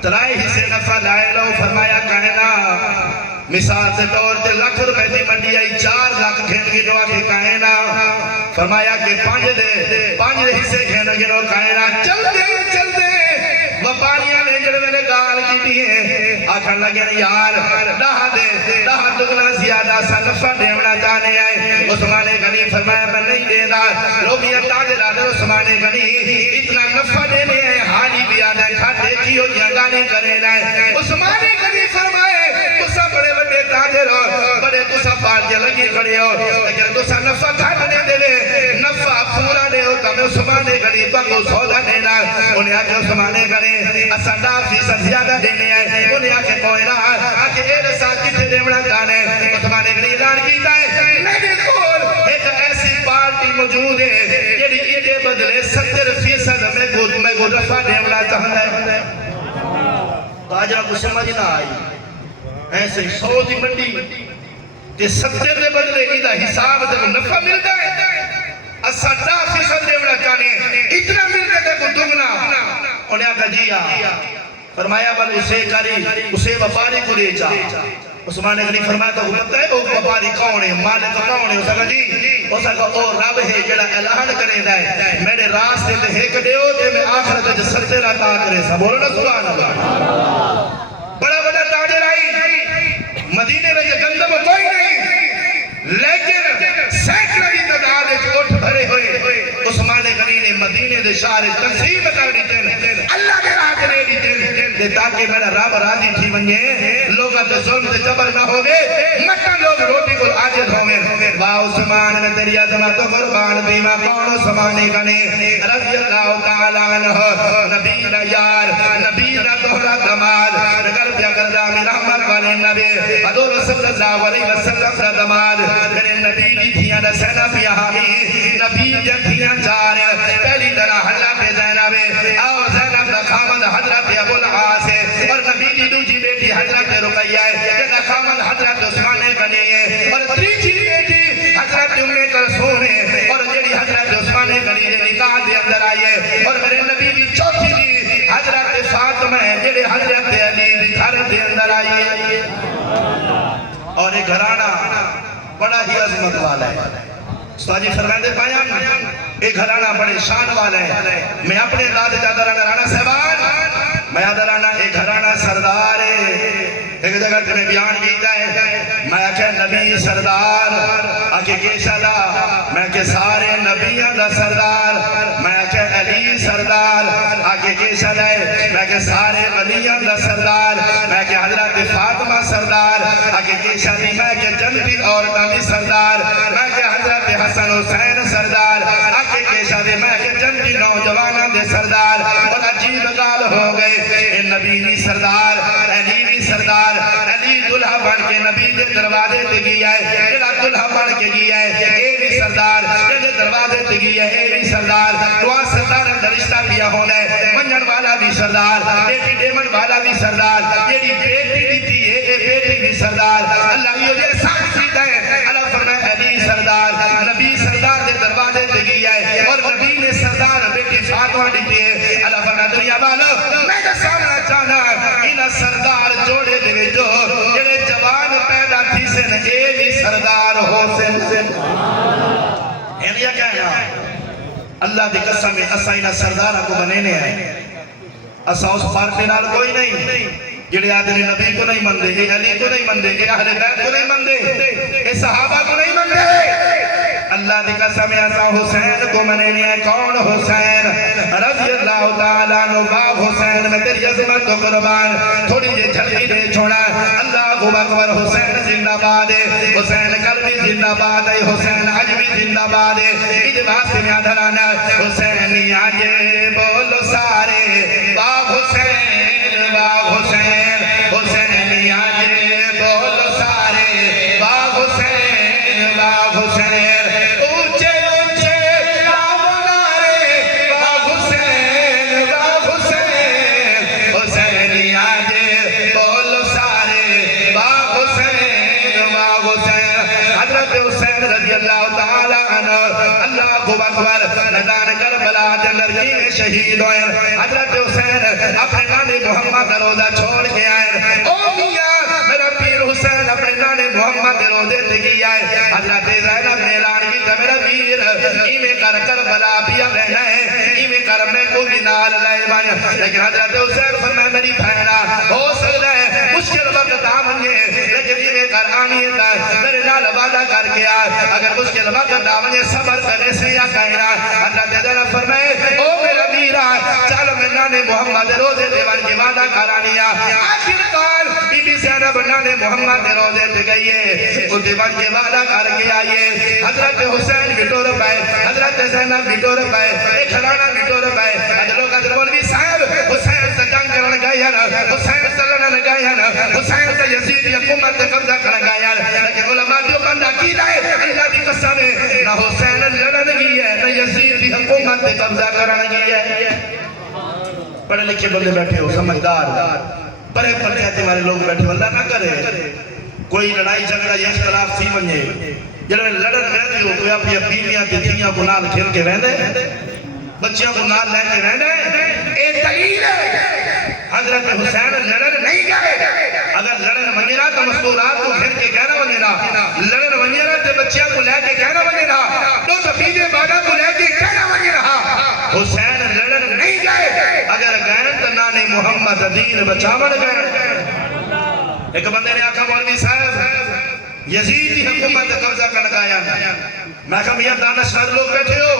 ترائی حصے نفع لے لو فرمایا کہنا مثال سے طور تے لکھ روپے دی منڈی آئی 4 لاکھ کھین گنو آگے کہنا فرمایا کہ 5 حصے کھین گنو کہنا چل دے وپاریاں نے جڑے میں نے گال کی دیئے آکھن لگے یار ڈاہ دگنا زیادہ سا نفع دیونا چاہنے آئے عثمان غنی فرمایا میں نہیں دے دا لوگ یہ تاجر آدھر عثمان غنی اتنا نفع دینے ہیں حالی بھی آدھر کھاتے کی ہو یا گالی کرے لائے عثمان غنی فرمائے تسا بڑے بڑے تاجر ہو بڑے تسا پارجے لگی کھڑے ہو لیکن تسا نفع کھانے دے لے نفع پورا دے ہو تمہیں عثمان غنی تو کو سودا دینا انہیں آکے عثمان غنی اسا 10% زیادہ دینے آئے انہیں آکے کوئی نہ آکے ایرے ساتھ کتے دیونا چاہنے عثمان غنی اعلان کیتا ہے میرے کول ایک ایسی پارٹی موجود ہے جیڑی ایڈے بدلے 70% میں کو رفع دیونا چاہنے تاجرہ کو سمجھ نہ آئی ایسے 100 دی منڈی تے 70 دے بدلے ایدہ حساب دے کو نفع ملتا ہے اسا 10% دیونا چاہنے اتنا ملتا ہے کو دگنا انہیں آکا جیا فرمایا بل اسے کری اسے وپاری کو لے جا عثمان غنی فرمایا تو پتہ ہے وہ وپاری کون ہے مالک کون ہے اسے کہا جی اسے کہا او رب ہے جڑا اعلان کرے دائے میرے راستے تے ایک دیو تے میں آخرت جو سرتے رہتا کرے سا بولو نا سبحان اللہ بڑا بڑا تاجر آئی مدینے میں یہ گندم کوئی نہیں لیکن سینکڑوں کی تعداد اٹھ بھرے ہوئے عثمان غنی نے مدینے دے شہر تنظیم کر دیتے اللہ کے راہ دے دیتے تاکہ میرا رب راضی تھی بنجے لوگا تو ظلم سے جبر نہ ہوگے مکہ لوگ روٹی کو عاجز ہوئے واہ عثمان میں تیری عظمت قربان بیمہ کون عثمان غنی رضی اللہ تعالیٰ عنہ نبی نہ یار نبی نہ دہرہ دمال نگر بیا کردہ میں رحمت والے نبی حضور صلی اللہ علیہ وسلم کا دمال میرے نبی بھی تھیاں نہ سینہ پیا ہمیں نبی جن تھیاں چار پہلی طرح حضرت زینب آؤ زینب دا خامد حضرت ابو العاص اور نبی دی دوجی بیٹی حضرت رقیہ ہے جنہ خامد حضرت عثمان غنی ہے اور تیجی بیٹی حضرت ام کلثوم ہے اور جڑی حضرت عثمان غنی دے نکاح دے اندر آئی ہے اور میرے نبی دی چوتھی دی حضرت فاطمہ ہے جڑے حضرت علی دی گھر دے اندر آئی ہے اور ایک گھرانہ بڑا ہی عظمت والا ہے استاذی فرماندے پایا ایک گھرانہ بڑے شان والا ہے میں اپنے داد جادرہ گھرانہ صاحبان میں ادرانہ ایک گھرانہ سردار ہے ایک جگہ میں بیان کیتا ہے میں کہ نبی سردار آکے کیشالا میں کہ سارے نبیاں دا سردار میں کہ علی سردار آکے کیشالا ہے میں کہ سارے علیاں دا سردار میں کہ حضرت فاطمہ سردار آکے کیشالی میں کہ جنتی عورتاں بھی سردار میں کہ حضرت حسن حسین سردار آکے نبی بھی سردار علی بھی سردار علی دلہا بن کے نبی دے دروازے تے گیا ہے جڑا دلہا بن کے گیا ہے اے بھی سردار جڑے دروازے تے گیا ہے اے بھی سردار دعا سردار اندر رشتہ پیا ہونا ہے منجن والا بھی سردار بیٹی ڈیمن والا بھی سردار جیڑی بیٹی بھی تھی اے بیٹی بھی سردار اللہ یہ جو احسان کیتا ہے اللہ فرمائے علی سردار نبی سردار دے دروازے تے گیا ہے اور نبی نے سردار بیٹی فاطمہ دی ہے اللہ فرمائے دنیا والو میں تو سامنا چاہنا انہا سردار جوڑے دے جو جڑے جوان پیدا تھی سے اے بھی سردار ہو سے یہ کیا ہے اللہ دی قسم اسا انہا سردارہ کو بنینے ہیں اسا اس پارٹی نال کوئی نہیں جڑے آدمی نبی کو نہیں مندے اے علی کو نہیں مندے اے اہل بیت کو نہیں مندے اے صحابہ کو نہیں مندے اللہ دی قسم اسا حسین کو منینے ہیں کون حسین رضی اللہ تعالیٰ عنہ باپ حسین میں تیری عظمت کو قربان تھوڑی جے جھلکی دے چھوڑا اللہ اکبر حسین زندہ باد ہے حسین قلبی زندہ باد ہے حسین عجبی زندہ باد ہے اج واسطے میں دھرانا حسینی آجے بولو سارے باپ حسین باپ حسین حسینی آجے بولو سارے باپ حسین باپ حسین میدان کربلا دے لڑکی میں شہید ہوئے حضرت حسین اپنے نانے محمد روزہ چھوڑ کے آئے او میاں میرا پیر حسین اپنے نانے محمد روزے لگی آئے حضرت زینب نے اعلان کی کہ میرا پیر ایمیں کر کربلا پیا رہنا ہے ایمیں کر میں کو بھی نال لائے بن لیکن حضرت حسین فرمائے میری بہنا ہو سکتا ہے مشکل وقت آمنے لیکن ایمیں کر آنی ہے میرے نال وعدہ کر کے آئے اگر مشکل وقت آمنے صبر کرنے سے یا کہنا حضرت زینب فرمائے او میرا میرا چل میں نانے محمد روزے دیوان کی وعدہ کرانیا آخر کار بی بی زینب نانے محمد روزے دے گئیے وہ دیوان کی وعدہ کر کے آئیے حضرت حسین بٹور پائے حضرت زینب بٹور پائے ایک خرانہ بٹور پائے حضرت قدر مولوی صاحب حسین سے جنگ کرنے گئے ہیں حسین سے لڑنے گئے ہیں حسین سے یزید حکومت قبضہ کرنے گئے ہیں لیکن علماء دیو بندہ کی لائے اللہ دی قسم ہے نہ حسین لڑنے گئی ہے نہ یزید دی حکومت پہ قبضہ کرنے گئی ہے پڑھے لکھے بندے بیٹھے ہو سمجھدار بڑے پنچایت والے لوگ بیٹھے اللہ نہ کرے کوئی لڑائی جھگڑا یا اختلاف سی بنے جب لڑن رہتی ہو کوئی اپنی بیویاں تھیاں کو نال کھیل کے رہندے بچیاں کو نال لے کے رہندے اے دلیل ہے حضرت حسین لڑن نہیں گئے اگر لڑن ونجنا تو مستورات کو گھر کے کہنا ونجنا لڑن ونجنا تو بچیاں کو لے کے کہنا ونجنا تو تفیدے بادہ کو لے کے کہنا ونجنا حسین لڑن نہیں گئے اگر گئے تو نانے محمد دین بچاون گئے ایک بندے نے آکھا مولوی صاحب یزید کی حکومت قبضہ کرنے گایا میں کہا میاں دانشور لوگ بیٹھے ہو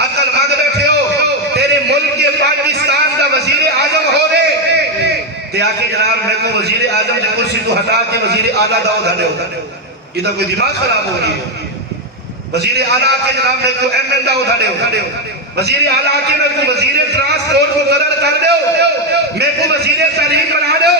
عقل مند بیٹھے ہو تیرے ملک کے پاکستان کا وزیر اعظم ہو رہے تے آکے جناب میں کو وزیر اعظم نے کرسی تو ہٹا کے وزیر اعلیٰ داؤ دھڑے ہو ادھر کوئی دماغ خراب ہو رہی ہے وزیر اعلیٰ کے جناب میں کو ایم ایل داؤ دھڑے ہو وزیر اعلیٰ کے میں کو وزیر ٹرانسپورٹ کو قرار کر دو میں کو وزیر تعلیم بنا دو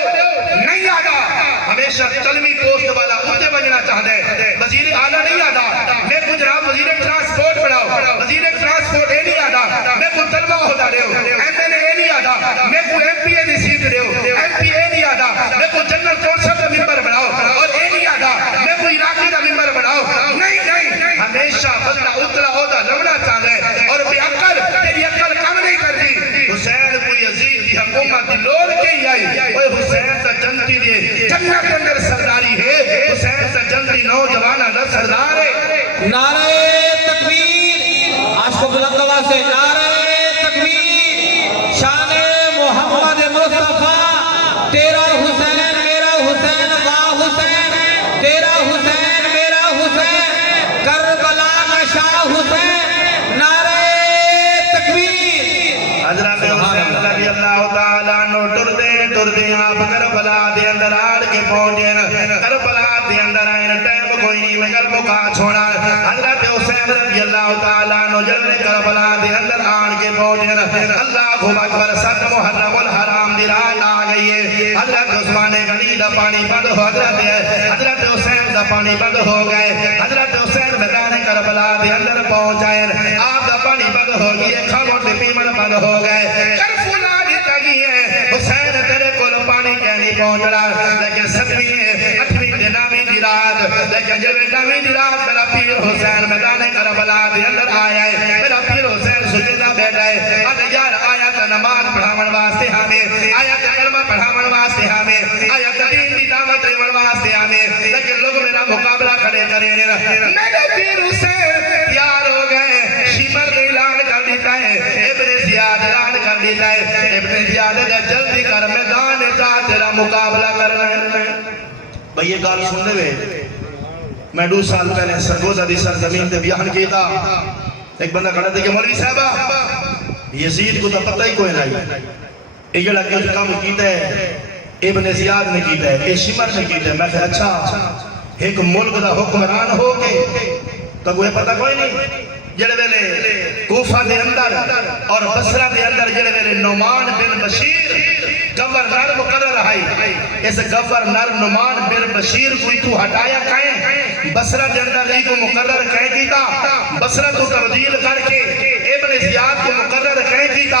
نہیں آگا ہمیشہ تلوی پوسٹ والا اٹھے بننا چاہتا ہے وزیر اعلیٰ نہیں آتا میں کو جناب وزیر ٹرانسپورٹ بناؤ وزیر ٹرانسپورٹ اے نہیں آتا میں کو طلبہ ہوتا دے ایم ایل اے نہیں آتا میں کو ایم پی اے نہیں سیٹ دے ایم پی اے نہیں آتا میں کو جنرل کونسل کا ممبر بناؤ اور اے نہیں آتا میں کو علاقے کا ممبر بناؤ نہیں ہمیشہ بندہ اتلا ہوتا لڑنا چاہتا ہے اور بے عقل تیری عقل کام نہیں کرتی حسین کو یزید کی حکومت لوڑ کے ہی آئی اوہ حسین تا جنتی دے جنت اندر سرداری ہے حسین تا جنتی نوجوانہ نہ سردار ہے نعرہ تکبیر عاشق بلند آواز سے نعرہ تکبیر شان محمد مصطفیٰ تیرا حسین میرا حسین واہ حسین تیرا حسین میرا حسین کربلا کا شاہ حسین نعرہ تکبیر حضرت حسین رضی اللہ تعالیٰ عنہ ٹر دے آپ کربلا دے اندر آڑ کے پہنچے کربلا دے اندر آئین ٹائم کوئی نہیں مگر مکا چھوڑا حضرت حسین رضی اللہ تعالیٰ عنہ جلنے کربلا دے اندر آڑ کے پہنچے اللہ اکبر ست محرم الحرام دی رات آگے گئی ہے حضرت عثمان غنی دا پانی بند ہو حضرت حسین دا پانی بند ہو گئے حضرت حسین میدان کربلا دے اندر پہنچائے آپ دا پانی بند ہو گئی ہے کھاؤ تے پیمن بند ہو گئے کرفلا دی لگی ہے حسین تیرے کول پانی کیا نہیں پہنچ رہا لیکن 7ویں 8ویں دن 9ویں دی رات لیکن جب 9ویں دی رات میرا پیر حسین میدان کربلا دے اندر آیا ہے میرا پیر حسین سجدہ بیٹھا ہے اب یار آیا تا نماز پڑھاون واسطے ہمیں آیا تا کلمہ پڑھاون واسطے ہمیں آیا تا دین دی دعوت دیون واسطے ہمیں لیکن لوگ میرا مقابلہ کھڑے کرے میرے پیر حسین تیار ہو گئے شمر نے اعلان کر دیتا ہے ابن زیاد اعلان کر دیتا ہے ابن زیاد نے جلدی کر میدان جا تیرا مقابلہ کرنا ہے بھئی یہ گال سننے میں میں 2 سال پہلے سرگوزہ دی سرزمین تے بیان کیا تھا ایک بندہ کھڑا تھا کہ مولوی صاحبہ یزید کو تو پتہ ہی کوئی نہیں یہ جڑا کہ اس کام کیتا ہے ابن زیاد نے کیتا ہے یہ شمر نے کیتا ہے میں کہا اچھا ایک ملک دا حکمران ہو کے تو کوئی پتہ کوئی نہیں جڑے ویلے کوفہ دے اندر اور بصرہ دے اندر جڑے ویلے نعمان بن بشیر گورنر مقرر ہے اس گورنر نعمان بن بشیر کوئی تو ہٹایا کہیں بصرہ دے اندر ای کو مقرر کہیں کیتا بصرہ تو تبدیل کر کے ابن زیاد کو مقرر کہیں کیتا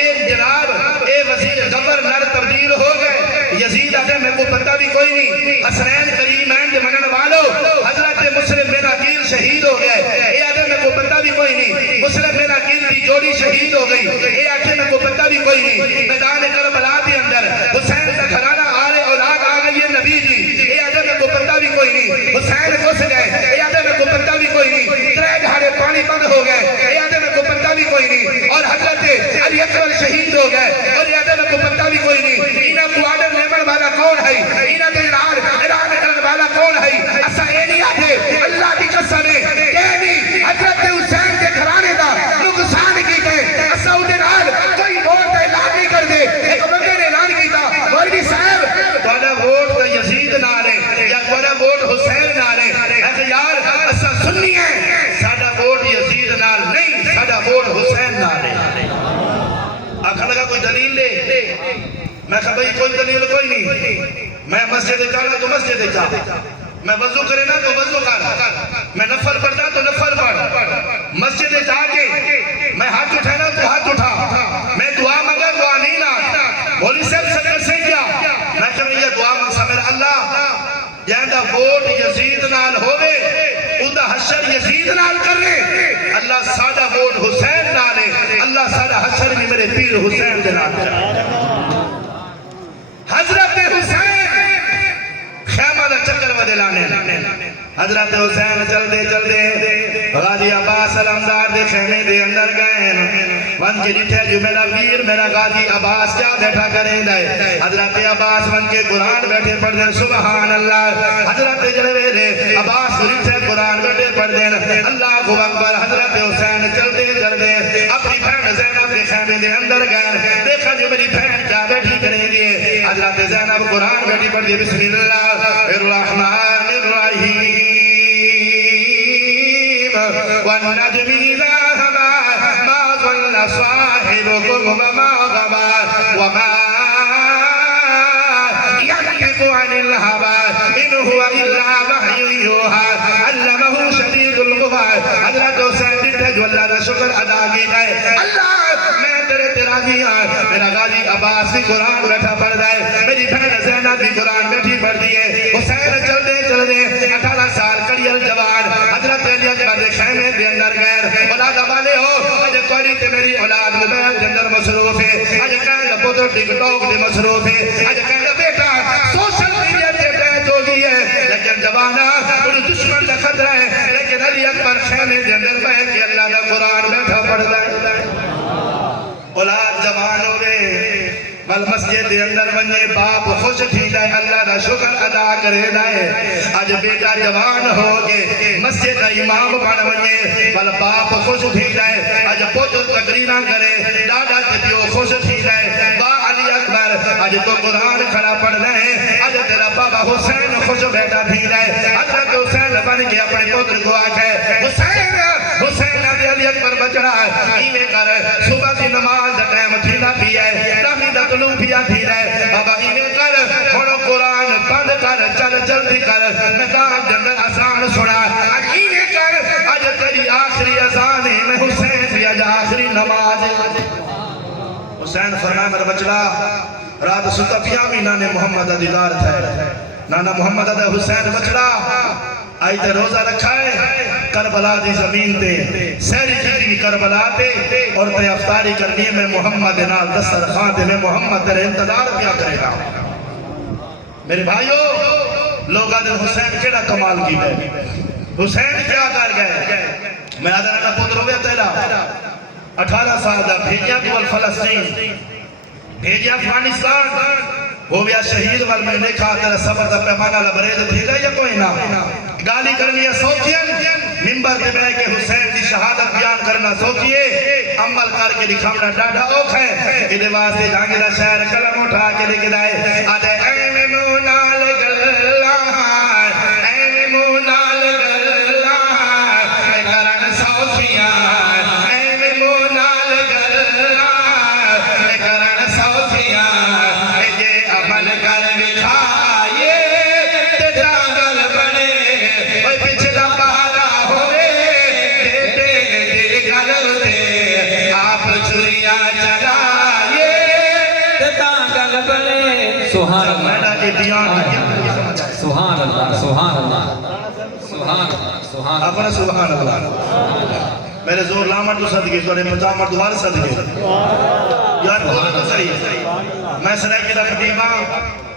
ایک جناب اے وزیر گورنر تبدیل ہو گئے یزید آگے میں کو پتہ بھی کوئی نہیں حسنین کریمین دے منن والو حضرت مسلم بن عقیل شہید ہو گئے اے آگے میں کو پتہ بھی کوئی نہیں مسلم بن عقیل دی جوڑی شہید ہو گئی اے آگے میں کو پتہ بھی کوئی نہیں میدان کربلا دے اندر حسین کا گھرانہ آلے اولاد آ گئی ہے نبی جی اے آگے میں کو پتہ بھی کوئی نہیں حسین گھس گئے اے آگے میں کو پتہ بھی کوئی نہیں 3 گھاڑے پانی بند ہو گئے اے آگے میں کو پتہ بھی کوئی نہیں اور حضرت علی اکبر شہید ہو گئے اور اے آگے میں کو پتہ بھی کوئی نہیں انہاں کو آڈر لیمن والا کون ہے انہاں دے اعلان کرنے والا کون ہے اسا اے نہیں آتے اللہ کی قسم ہے کہ نہیں حضرت حسین کے گھرانے دا نقصان کیتے اسا اودے نال کوئی ووٹ دا اعلان نہیں کر دے ایک بندے نے اعلان کیتا مولوی صاحب تہاڈا ووٹ تے یزید نال ہے یا تہاڈا ووٹ حسین نال ہے اے یار اسا سنی ہے ساڈا ووٹ یزید نال نہیں ساڈا ووٹ حسین نال ہے آکھن لگا کوئی دلیل دے میں کہا بھئی کوئی دلیل کوئی نہیں میں مسجد جانا تو مسجد جا میں وضو کرے نا تو وضو کر میں نفل پڑھتا تو نفل پڑھ مسجد جا کے میں ہاتھ اٹھانا تو ہاتھ اٹھا میں دعا مانگا دعا نہیں لا مولوی صاحب صدر سے کیا میں کہا یہ دعا مانگا میرا اللہ جہاں ووٹ یزید نال ہوئے اندہ حشر یزید نال کر رہے اللہ سادہ ووٹ حسین نال ہے اللہ سادہ حشر بھی میرے پیر حسین دے نال کر حضرت حسین خیمہ دا چکر ودے لانے حضرت حسین چل دے غازی عباس علمدار دے خیمے دے اندر گئے ون کے ڈٹھے جو میرا ویر میرا غازی عباس کیا بیٹھا کریں دے حضرت عباس ون کے قرآن بیٹھے پڑھ دیں سبحان اللہ حضرت جلوے دے عباس ڈٹھے قرآن بیٹھے پڑھ دیں اللہ کو اکبر حضرت حسین چل دے اپنی بہن زینب دے خیمے دے اندر گئے دیکھا جو میری بہن کیا بیٹھی کریں دیئے حضرت زینب قرآن بیٹھی پڑھ دی بسم اللہ الرحمن الرحیم والنجم اذا هوى ما ضل صاحبكم وما غوى وما ينطق عن الهوى ان هو الا وحي يوحى علمه شديد القوى حضرت حسین نے جو اللہ کا شکر ادا کیا ہے اللہ میں تیرے راضی ہوں میرا غازی عباس بھی قرآن بیٹھا پڑھ رہا ہے میری بہن زینب بھی قرآن بیٹھی پڑھ دی ہے حسین چل دے 18 سال کڑیل جوان حضرت علی اکبر دے خیمے دے اندر غیر اولاد والے ہو اج کوئی تے میری اولاد موبائل دے اندر مصروف ہے اج کہے پتر ٹک ٹاک دے مصروف ہے اج کہے بیٹا سوشل میڈیا تے بیٹھ ہو گئی ہے لیکن جوانا اور دشمن کا خطرہ ہے لیکن علی اکبر خیمے دے اندر بیٹھ کے اللہ دا قرآن بیٹھا پڑھ رہا ہے اولاد جوان ہو گئے بل مسجد دے اندر ونجے باپ خوش تھی دائے اللہ دا شکر ادا کرے دائے آج بیٹا جوان ہو گئے مسجد دا امام بن ونجے بل باپ خوش تھی دائے آج پوتر تقریرہ کرے ڈاڈا تیو خوش تھی دائے با علی اکبر آج تو قرآن کھڑا پڑھ رہے آج تیرا بابا حسین خوش بیٹا تھی دائے حضرت حسین بن کے اپنے پوتر کو آکھے حسین علی اکبر بچ رہا ہے ایمیں کر صبح کی نماز دا ٹائم تھی نہ پی ہے نامی دا طلوع پیا تھی رہے بابا حسین فرمایا میرا بچڑا رات ستا پیا بھی نانے محمد دیدار تھے نانا محمد دا حسین بچڑا آئی تے روزہ رکھا ہے کربلا دی زمین تے سہری کی کربلا تے اور تے افطاری کرنی ہے میں محمد نال دسترخوان تے میں محمد تیرے انتظار پیا کرے گا میرے بھائیو لوگاں دے حسین کیڑا کمال کی ہے حسین کیا کر گئے میں آدھا نانا پتر ہو گیا تیرا 18 سال دا بھیجیا دول فلسطین بھیجیا افغانستان ہو گیا شہید وال میں نے کہا تیرا صبر دا پیمانہ لبریز تھی گا یا کوئی نہ گالی کرنی ہے سوچین ممبر دے بے کے حسین کی شہادت بیان کرنا سوچئے عمل کر کے دکھامنا ڈاڑھا اوکھ ہے ادھے واسطے جہانگیرہ شہر قلم اٹھا کے لکھ دائے آدھے اے مونال گلہ اے مونال گلہ اے کرن سوچیاں اے مونال گلہ اے کرن سوچیاں اے جے عمل کر بکھائیے تے جانگل بنے اوہ پچھلا پہلا ہوئے دے گل دے آپ چھریاں چلائیے تے جانگل بنے سبحان اللہ میڈا کے بیان سبحان اللہ سبحان اللہ سبحان اللہ سبحان اللہ اپنا سبحان اللہ میرے زور لاما تو صدقے تو نے پچا مردوار صدقے یار بول تو صحیح میں سرائی کی دا خطیبہ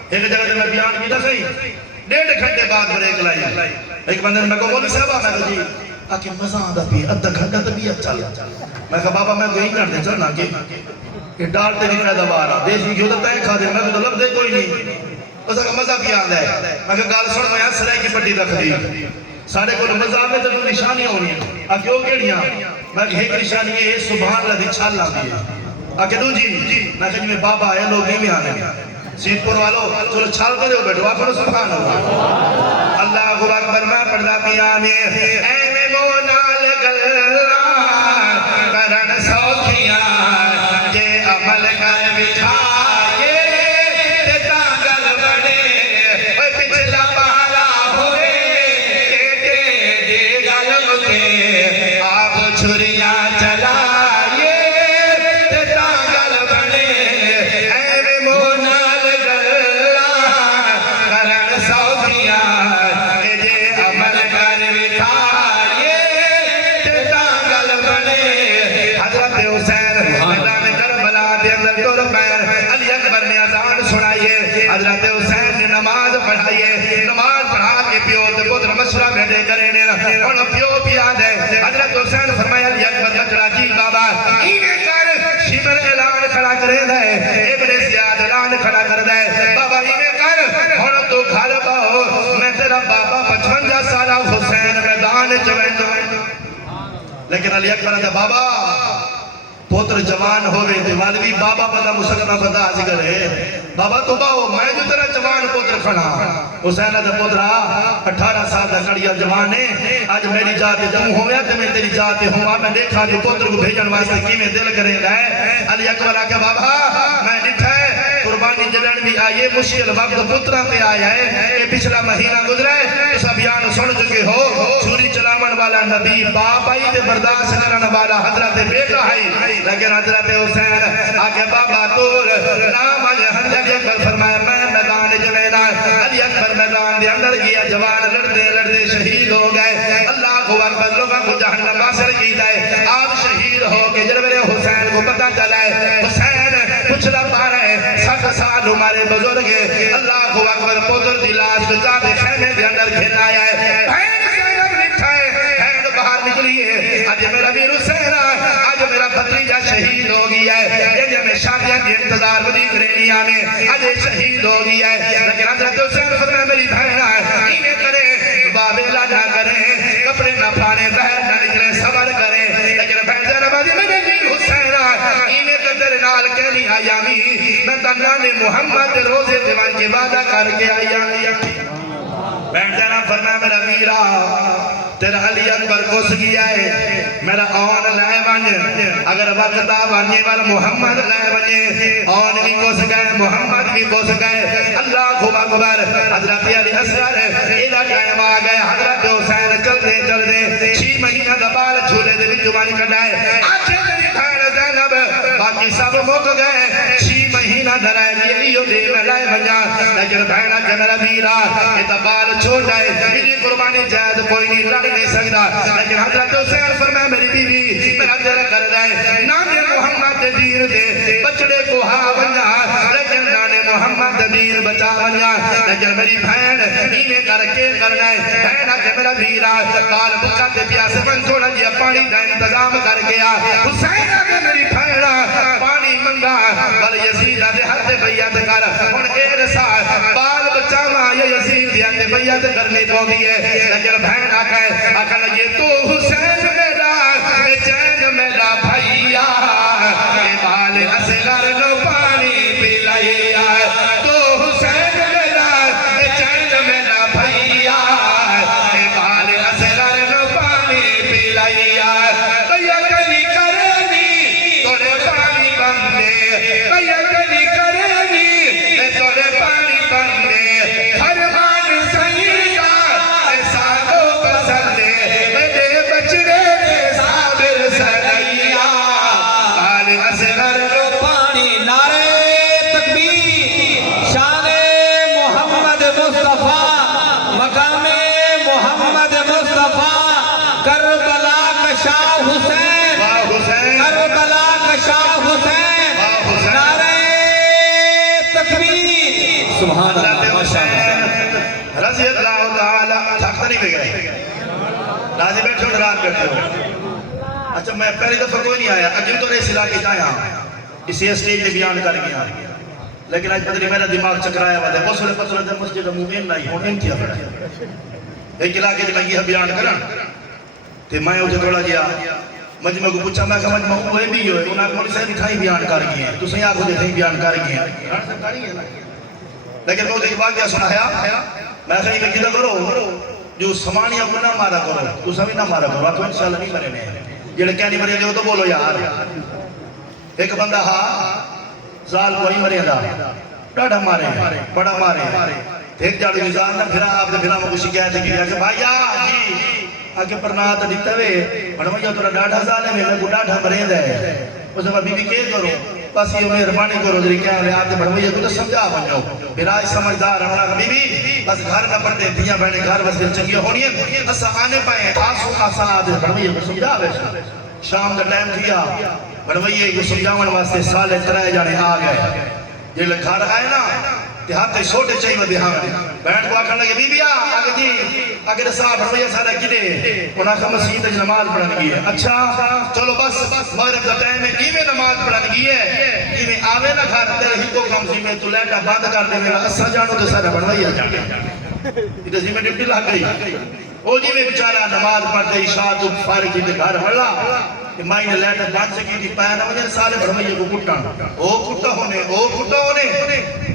ایک جگہ دے میں بیان کی دا صحیح 1.5 گھنٹے بعد بریک لائی ایک بندے نے میں کو بولی صاحبہ میں کو جی آکے مزہ آدھا پی ادھا گھنٹہ طبیعت چل میں کہا بابا میں کو ہی کر دے چلنا کہ ڈال تیری فیدہ بارا دیش کی جو تین کھا دے میں کو لب دے کوئی نہیں اس کا مزہ بھی آدھا ہے میں کہا گال سن میں یہاں سرائی کی پٹی دا خطیب سارے کو مزہ میں تو نشانی ہونی ہے آکے وہ کیڑیاں میں کہا ایک نشانی ہے یہ سبحان اللہ دی چھال لاتی ہے آکے دو جی میں کہا جی میں بابا ہے لوگ ہی میں آنے سیٹ پر والو چلو چھال کرے ہو بیٹھو آپ پڑھو سبحان اللہ اللہ اکبر میں پڑھنا پیا میں اے مونال گلہ کرن سوکھیاں جے عمل کر بچھائیے تے جانگل بنے اوہ پچھلا پہلا ہوئے دے گل کے آپ چھریاں چلائیے تے جانگل بنے اے مونال گلہ کرن سوکھیاں جے عمل کر بچھائیے تے جانگل بنے حضرت حسین میدان کربلا دے اندر تر پیر علی اکبر نے اذان سنائیے حضرت حسین نے نماز پڑھائیے نماز پڑھا کے پیو تے پتر مشورہ بیٹھے کرے نے اور پیو بھی آ دے حضرت حسین فرمایا علی اکبر بچڑا جی بابا ایویں کر شمر اعلان کھڑا کرے دے ابن زیاد اعلان کھڑا کر دے بابا ایویں کر ہن تو گھر باؤ میں تیرا بابا 55 سالہ حسین میدان چ ویندا لیکن علی اکبر دے بابا پوتر جوان ہوئے تے والوی بابا بندہ مسکنا بندہ آج کرے بابا تو باؤ میں جو تیرا جوان پوتر کھڑا حسین دے پوترا 18 سال دا کڑیا جوان ہے آج میری جاتے تم ہویا تے میں تیری جاتے ہوں میں دیکھا کہ پوتر کو بھیجن واسطے کی میں دل کرے گئے علی اکبر آکے بابا میں نٹھا ہے قربانی جلن بھی آئیے مشکل وقت پترہ پہ آیا ہے یہ پچھلا مہینہ گزرا ہے اس بیان سن چکے ہو چھری چلاون والا نبی باپ آئی تے برداشت کرن والا حضرت بیٹا ہے لیکن حضرت حسین آگے بابا تور نام علی اکبر فرمایا میں میدان جوینا علی اکبر میدان دے اندر گیا جوان لڑتے لڑتے شہید ہو گئے اللہ اکبر لوگوں کو جہنم واصل کیتا ہے آپ شہید ہو کے جب میرے حسین کو پتہ چلا ہے حسین پچھلا پا رہے 60 سال ہمارے بزرگ اللہ اکبر پوتر دی لاش کو چاہتے خیمے دے اندر کھلایا ہے باہر نکلی ہے آج میرا ویر حسین آج میرا بھتیجا شہید ہو گیا ہے یہ میں شادیاں کے انتظار ودیق رینیا میں آج شہید ہو گیا ہے لیکن حضرت حسین فرمایا میری بہن ہے انہیں کرے بابیلا نہ کریں کپڑے نہ پانے بہر نہ نکلیں صبر کریں لیکن بہن زینب آج میرے ویر حسین انہیں تو تیرے نال کہنی آیامی میں تنان محمد روزے دیوان کی وعدہ کر کے آیامی بہن زینب فرمایا میرا ویرا تیرا علی اکبر کس گیا ہے میرا آن لائے بانجے اگر وقت آبانی والا محمد لائے بانجے آن بھی کس گئے محمد بھی کس گئے اللہ خوب اکبر حضرت علی اصغر الہ ٹائم آگئے حضرت حسین چلتے چلتے 6 مہینہ دبال چھولے دے بھی جوانی کٹائے آچھے میری بھائن زینب باقی باقی سب مک گئے 6 مہینہ دھرائے یہ دے میں لائے بنیا لیکن بہنا کہ میرا ویرا یہ تبال چھوٹا ہے میری قربانی جائز کوئی نہیں لڑ نہیں سکتا لیکن حضرت حسین فرمائے میری بیوی میرا دل کر رہے نانے محمد دین دے بچڑے کو ہاں بنیا لیکن نانے محمد دین بچا بنیا لیکن میری بہن انہیں کر کے کرنا ہے بہنا کہ میرا ویرا کال بکا دے پیاسے بن تھوڑا جیا پانی دا انتظام کر گیا حسین آگے میری بہنا پانی منگا بل یزید دے حد بیعت کر ان ایر سال بال بچانا یہ یزید دے بیعت کرنی تو بھی ہے لیکن بہن آکھا لگے تو حسین میرا چین میرا بھائیا بال اصغر نو پانی پلائیا تو حسین میرا چین میرا بھائیا بال اصغر نو پانی پلائیا بھیا کلی کرنی توڑے پانی بندے بھیا کلی کرنی توڑے پانی بندے فرمان سیدہ ایسا کو پسندے میرے بچڑے صابر سریا بال اصغر نو پانی نعرے تکبیر شان محمد مصطفیٰ مقام محمد مصطفیٰ کربلا کا شاہ حسین حسین کربلا کا شاہ حسین حسین نعرے تکبیر سبحان اللہ ماشاءاللہ رضی اللہ تعالی تھکتا نہیں پہ گئے راضی بیٹھے ہو رات بیٹھے ہو اچھا میں پہلی دفعہ کوئی نہیں آیا اجن تو ریس علاقے جایا اسی اسٹیج میں بیان کر گیا لیکن آج پتری میرا دماغ چکرایا ہوا ہے مسئلہ پتر ہے مسجد مومن نہیں ہوں انتیا پڑا ایک علاقے جو لگی ہے بیان کرن تے میں اسے تھوڑا گیا مجمع کو پوچھا میں کہا مجمع ہوئے بھی ہوئے انہاں کو مولوی صاحب اٹھائی بیان کر گئے ہیں تو سہی آگو دے تھے بیان کر گئے ہیں لیکن میں اسے واقعہ سنایا میں کہا یہ کدھا کرو جو سمانیہ کو نہ مارا کرو تو سبھی نہ مارا کرو تو انشاءاللہ نہیں مرے میں جڑے کہنی مرے جو تو بولو یار ایک بندہ ہاں زال کوئی مرے دا ڈاڑا مارے بڑا مارے ایک جاڑی گزار نہ پھرا آپ دے پھرا میں کچھ شکایت کیا کہ بھائیا جی آگے پرنات دیتا ہوئے بڑھویا تو ڈاڑا زالے میں کو ڈاڑا مرے دے اس نے بی بی کے کرو بس یہ مہربانی کرو جی کیا ہے آپ نے بڑھویا تو سمجھا بنو پھر آج سمجھدار ہمارا کہ بی بی بس گھر نہ پڑھتے دیا بہنے گھر بس دل چنگی ہونی ہے اسا آنے پائیں آسو آسا آدھے بڑھویا کو سمجھا بیشا شام کا ٹائم کیا بڑھویا کو سمجھاون واسطے سالے ترائے جانے آ گئے یہ لوگ گھر آئے نا دیہاتے چھوٹے چاہیے وہ دیہاں بہن کو آکھنے لگے بی بی آگے جی آگے صاحب بڑھویا سارا کدے انہاں کا مسجد نماز پڑھن گئی ہے اچھا چلو بس مغرب کا ٹائم ہے ایویں نماز پڑھن گئی ہے ایویں آوے نہ گھر تیرے ہی کو کم سی میں تو لیٹا بند کر دے میرا اسا جانو تو سارا بڑھویا جانے ادھر سی میں ڈپٹی لگ گئی او جی میں بیچارہ نماز پڑھتے عشاء تو فارغ تھی گھر ہلا کہ مائی نے لیٹر بند سے کی تھی پایا نہ وجہ سارے بڑھویا کو کٹا او کٹا ہونے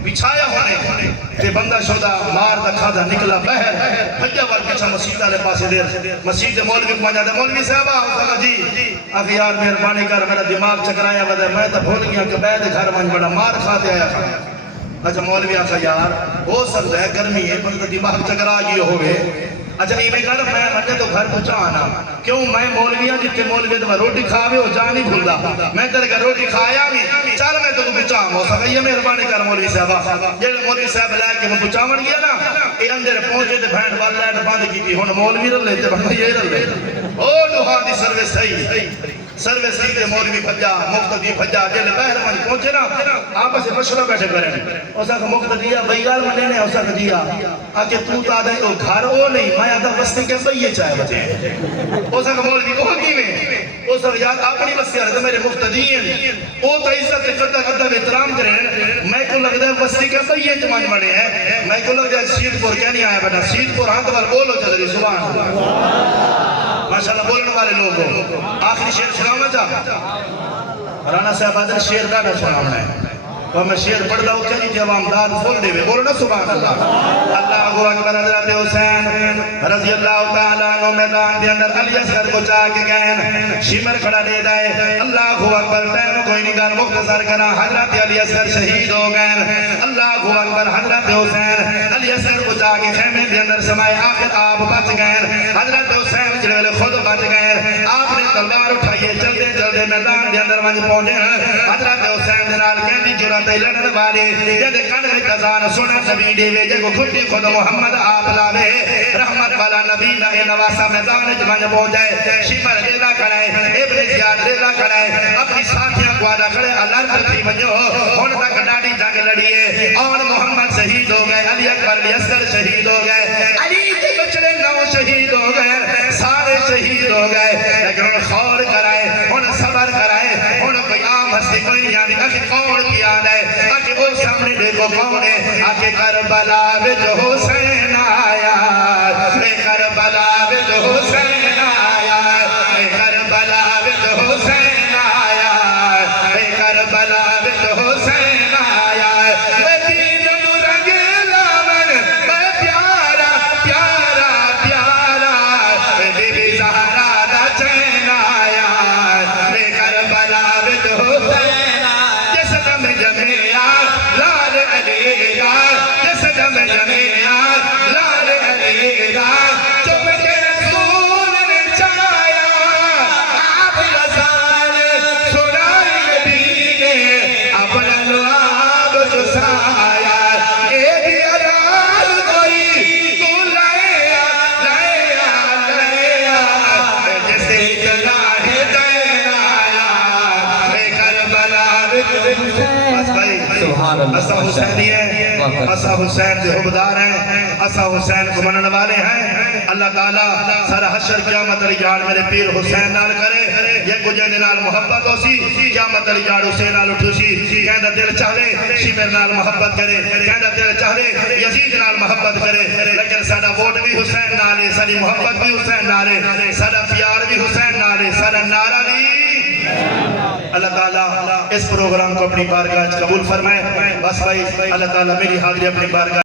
بچھایا ہونے تے بندہ شدہ مار دا کھادا نکلا بہر بھجا وال پیچھا مسجد والے پاسے دیر مسجد مولوی کو مانجا دے مولوی صاحبہ جی آخی یار مہربانی کر میرا دماغ چکرایا ودا میں تو بھول گیا کہ بیت گھر مان بڑا مار کھاتے آیا کھانا اچھا مولوی آخا یار ہو سکتا ہے گرمی ہے پر دماغ چکرا گیا ہوئے اچھا یہ میں کہا میں مجھے تو گھر پہنچا آنا کیوں میں مولویاں جتے مولوی تو روٹی کھاوے ہو جا نہیں بھولدا میں تیرے کا روٹی کھایا بھی چل میں تو پہنچا ہو سکا یہ مہربانی کر مولوی صاحبہ جیڑے مولوی صاحب لے کے میں پہنچاون گیا نا یہ اندر پہنچے تے بہن وال لائٹ بند کی تھی ہن مولوی رل لیتے بن یہ رل لے او لوہا دی سروس صحیح سروس صحیح تے مولوی بھجا مقتدی بھجا جیڑے باہر من پہنچے نا آپس میں مشورہ بیٹھے کریں اسا کہ مقتدی بھائی گل منے نے اسا کہ دیا آکے تو تا دے او گھر او نہیں میں آدھا بستی کے بھئی چاہے بچے اسا کہ مولوی او کیویں اسا کہ یار اپنی بستی والے میرے مقتدی ہیں او تو عزت قدر ادب احترام کریں میں کو لگتا ہے بستی کے بھئی چ من بڑے ہیں میں کو لگتا ہے سید پور کیا نہیں آیا بیٹا سید پور ہاں تو بولو چلے سبحان اللہ ماشاءاللہ بولنے والے لوگ ہو آخری شعر سناؤں چاہتا رانا صاحب آدھر شعر ڈاٹا سناؤں ہے تو میں شعر پڑھ لاؤں کیا نہیں جب امداد فول دے بے بولو نا سبحان اللہ اللہ اکبر حضرت حسین رضی اللہ تعالیٰ عنہ میدان دے اندر علی اصغر کو چاہ کے گئے شمر کھڑا دے دائے اللہ اکبر ٹائم کوئی نہیں کر مختصر کرا حضرت علی اصغر شہید ہو گئے اللہ اکبر حضرت حسین علی اصغر کو چاہ کے خیمے دے اندر سمائے آخر آپ بچ گئے حضرت حسین جلوے خود بچ گئے آپ نے تلوار اٹھائیے چلتے چلتے میدان دے اندر ونج پہنچے حضرت حسین دے نال کہندی جرات لڑن والے جے کن وچ اذان سن نبی دے وے جے کو کھٹی خود محمد آپ لاوے رحمت والا نبی دا اے نواسا میدان وچ ونج پہنچے شمر ریلا کھڑا ہے ابن زیاد ریلا کھڑا ہے اپنی ساتھیاں کو آدھا کھڑے الرد تھی ونجو ہن تک ڈاڈی جنگ لڑی ہے اور محمد شہید ہو گئے علی اکبر علی اصغر شہید ہو گئے علی کے بچڑے 9 شہید ہو گئے سارے شہید ہو گئے لیکن ان خور کرائے ان صبر کرائے ان کوئی عام ہستی کوئی نہیں آنی اکھے کون کی آنا ہے اکھے وہ سامنے دیکھو کون ہے اکھے کربلا وچ حسین آیا اے کربلا وچ حسین آیا اے کربلا وچ حسین آیا اے کربلا وچ حسین آیا اے دین نو رنگ لاون اے پیارا پیارا پیارا اے بی بی زہرا دا چین آیا اے کربلا وچ حسین آیا جس دم جمعیا لال علی دا جس دم جمعیا لال علی دا چم کے رسول نے چایا آپ رسال سنائی نبی نے اپنا لعاب چسایا اے بھی علال کوئی تو لائیا لائیا لائیا جیسے اتنا ہے دین آیا اے کربلا بس بھائی سبحان اللہ اسا حسینی ہے اسا حسین دے حبدار ہیں اسا حسین کو منن والے ہیں اللہ تعالیٰ سارا حشر قیامت علی جان میرے پیر حسین نال کرے یہ گجے نال محبت ہو سی قیامت علی جان حسین نال اٹھو سی کہندہ دل چاہے شمر نال محبت کرے کہندہ دل چاہے یزید نال محبت کرے لیکن سارا ووٹ بھی حسین نالے ساری محبت بھی حسین نالے سارا پیار بھی حسین نالے سارا نعرہ بھی اللہ تعالیٰ اس پروگرام کو اپنی بارگاہ قبول فرمائے بس بھائی اللہ تعالیٰ میری حاضری اپنی بارگاہ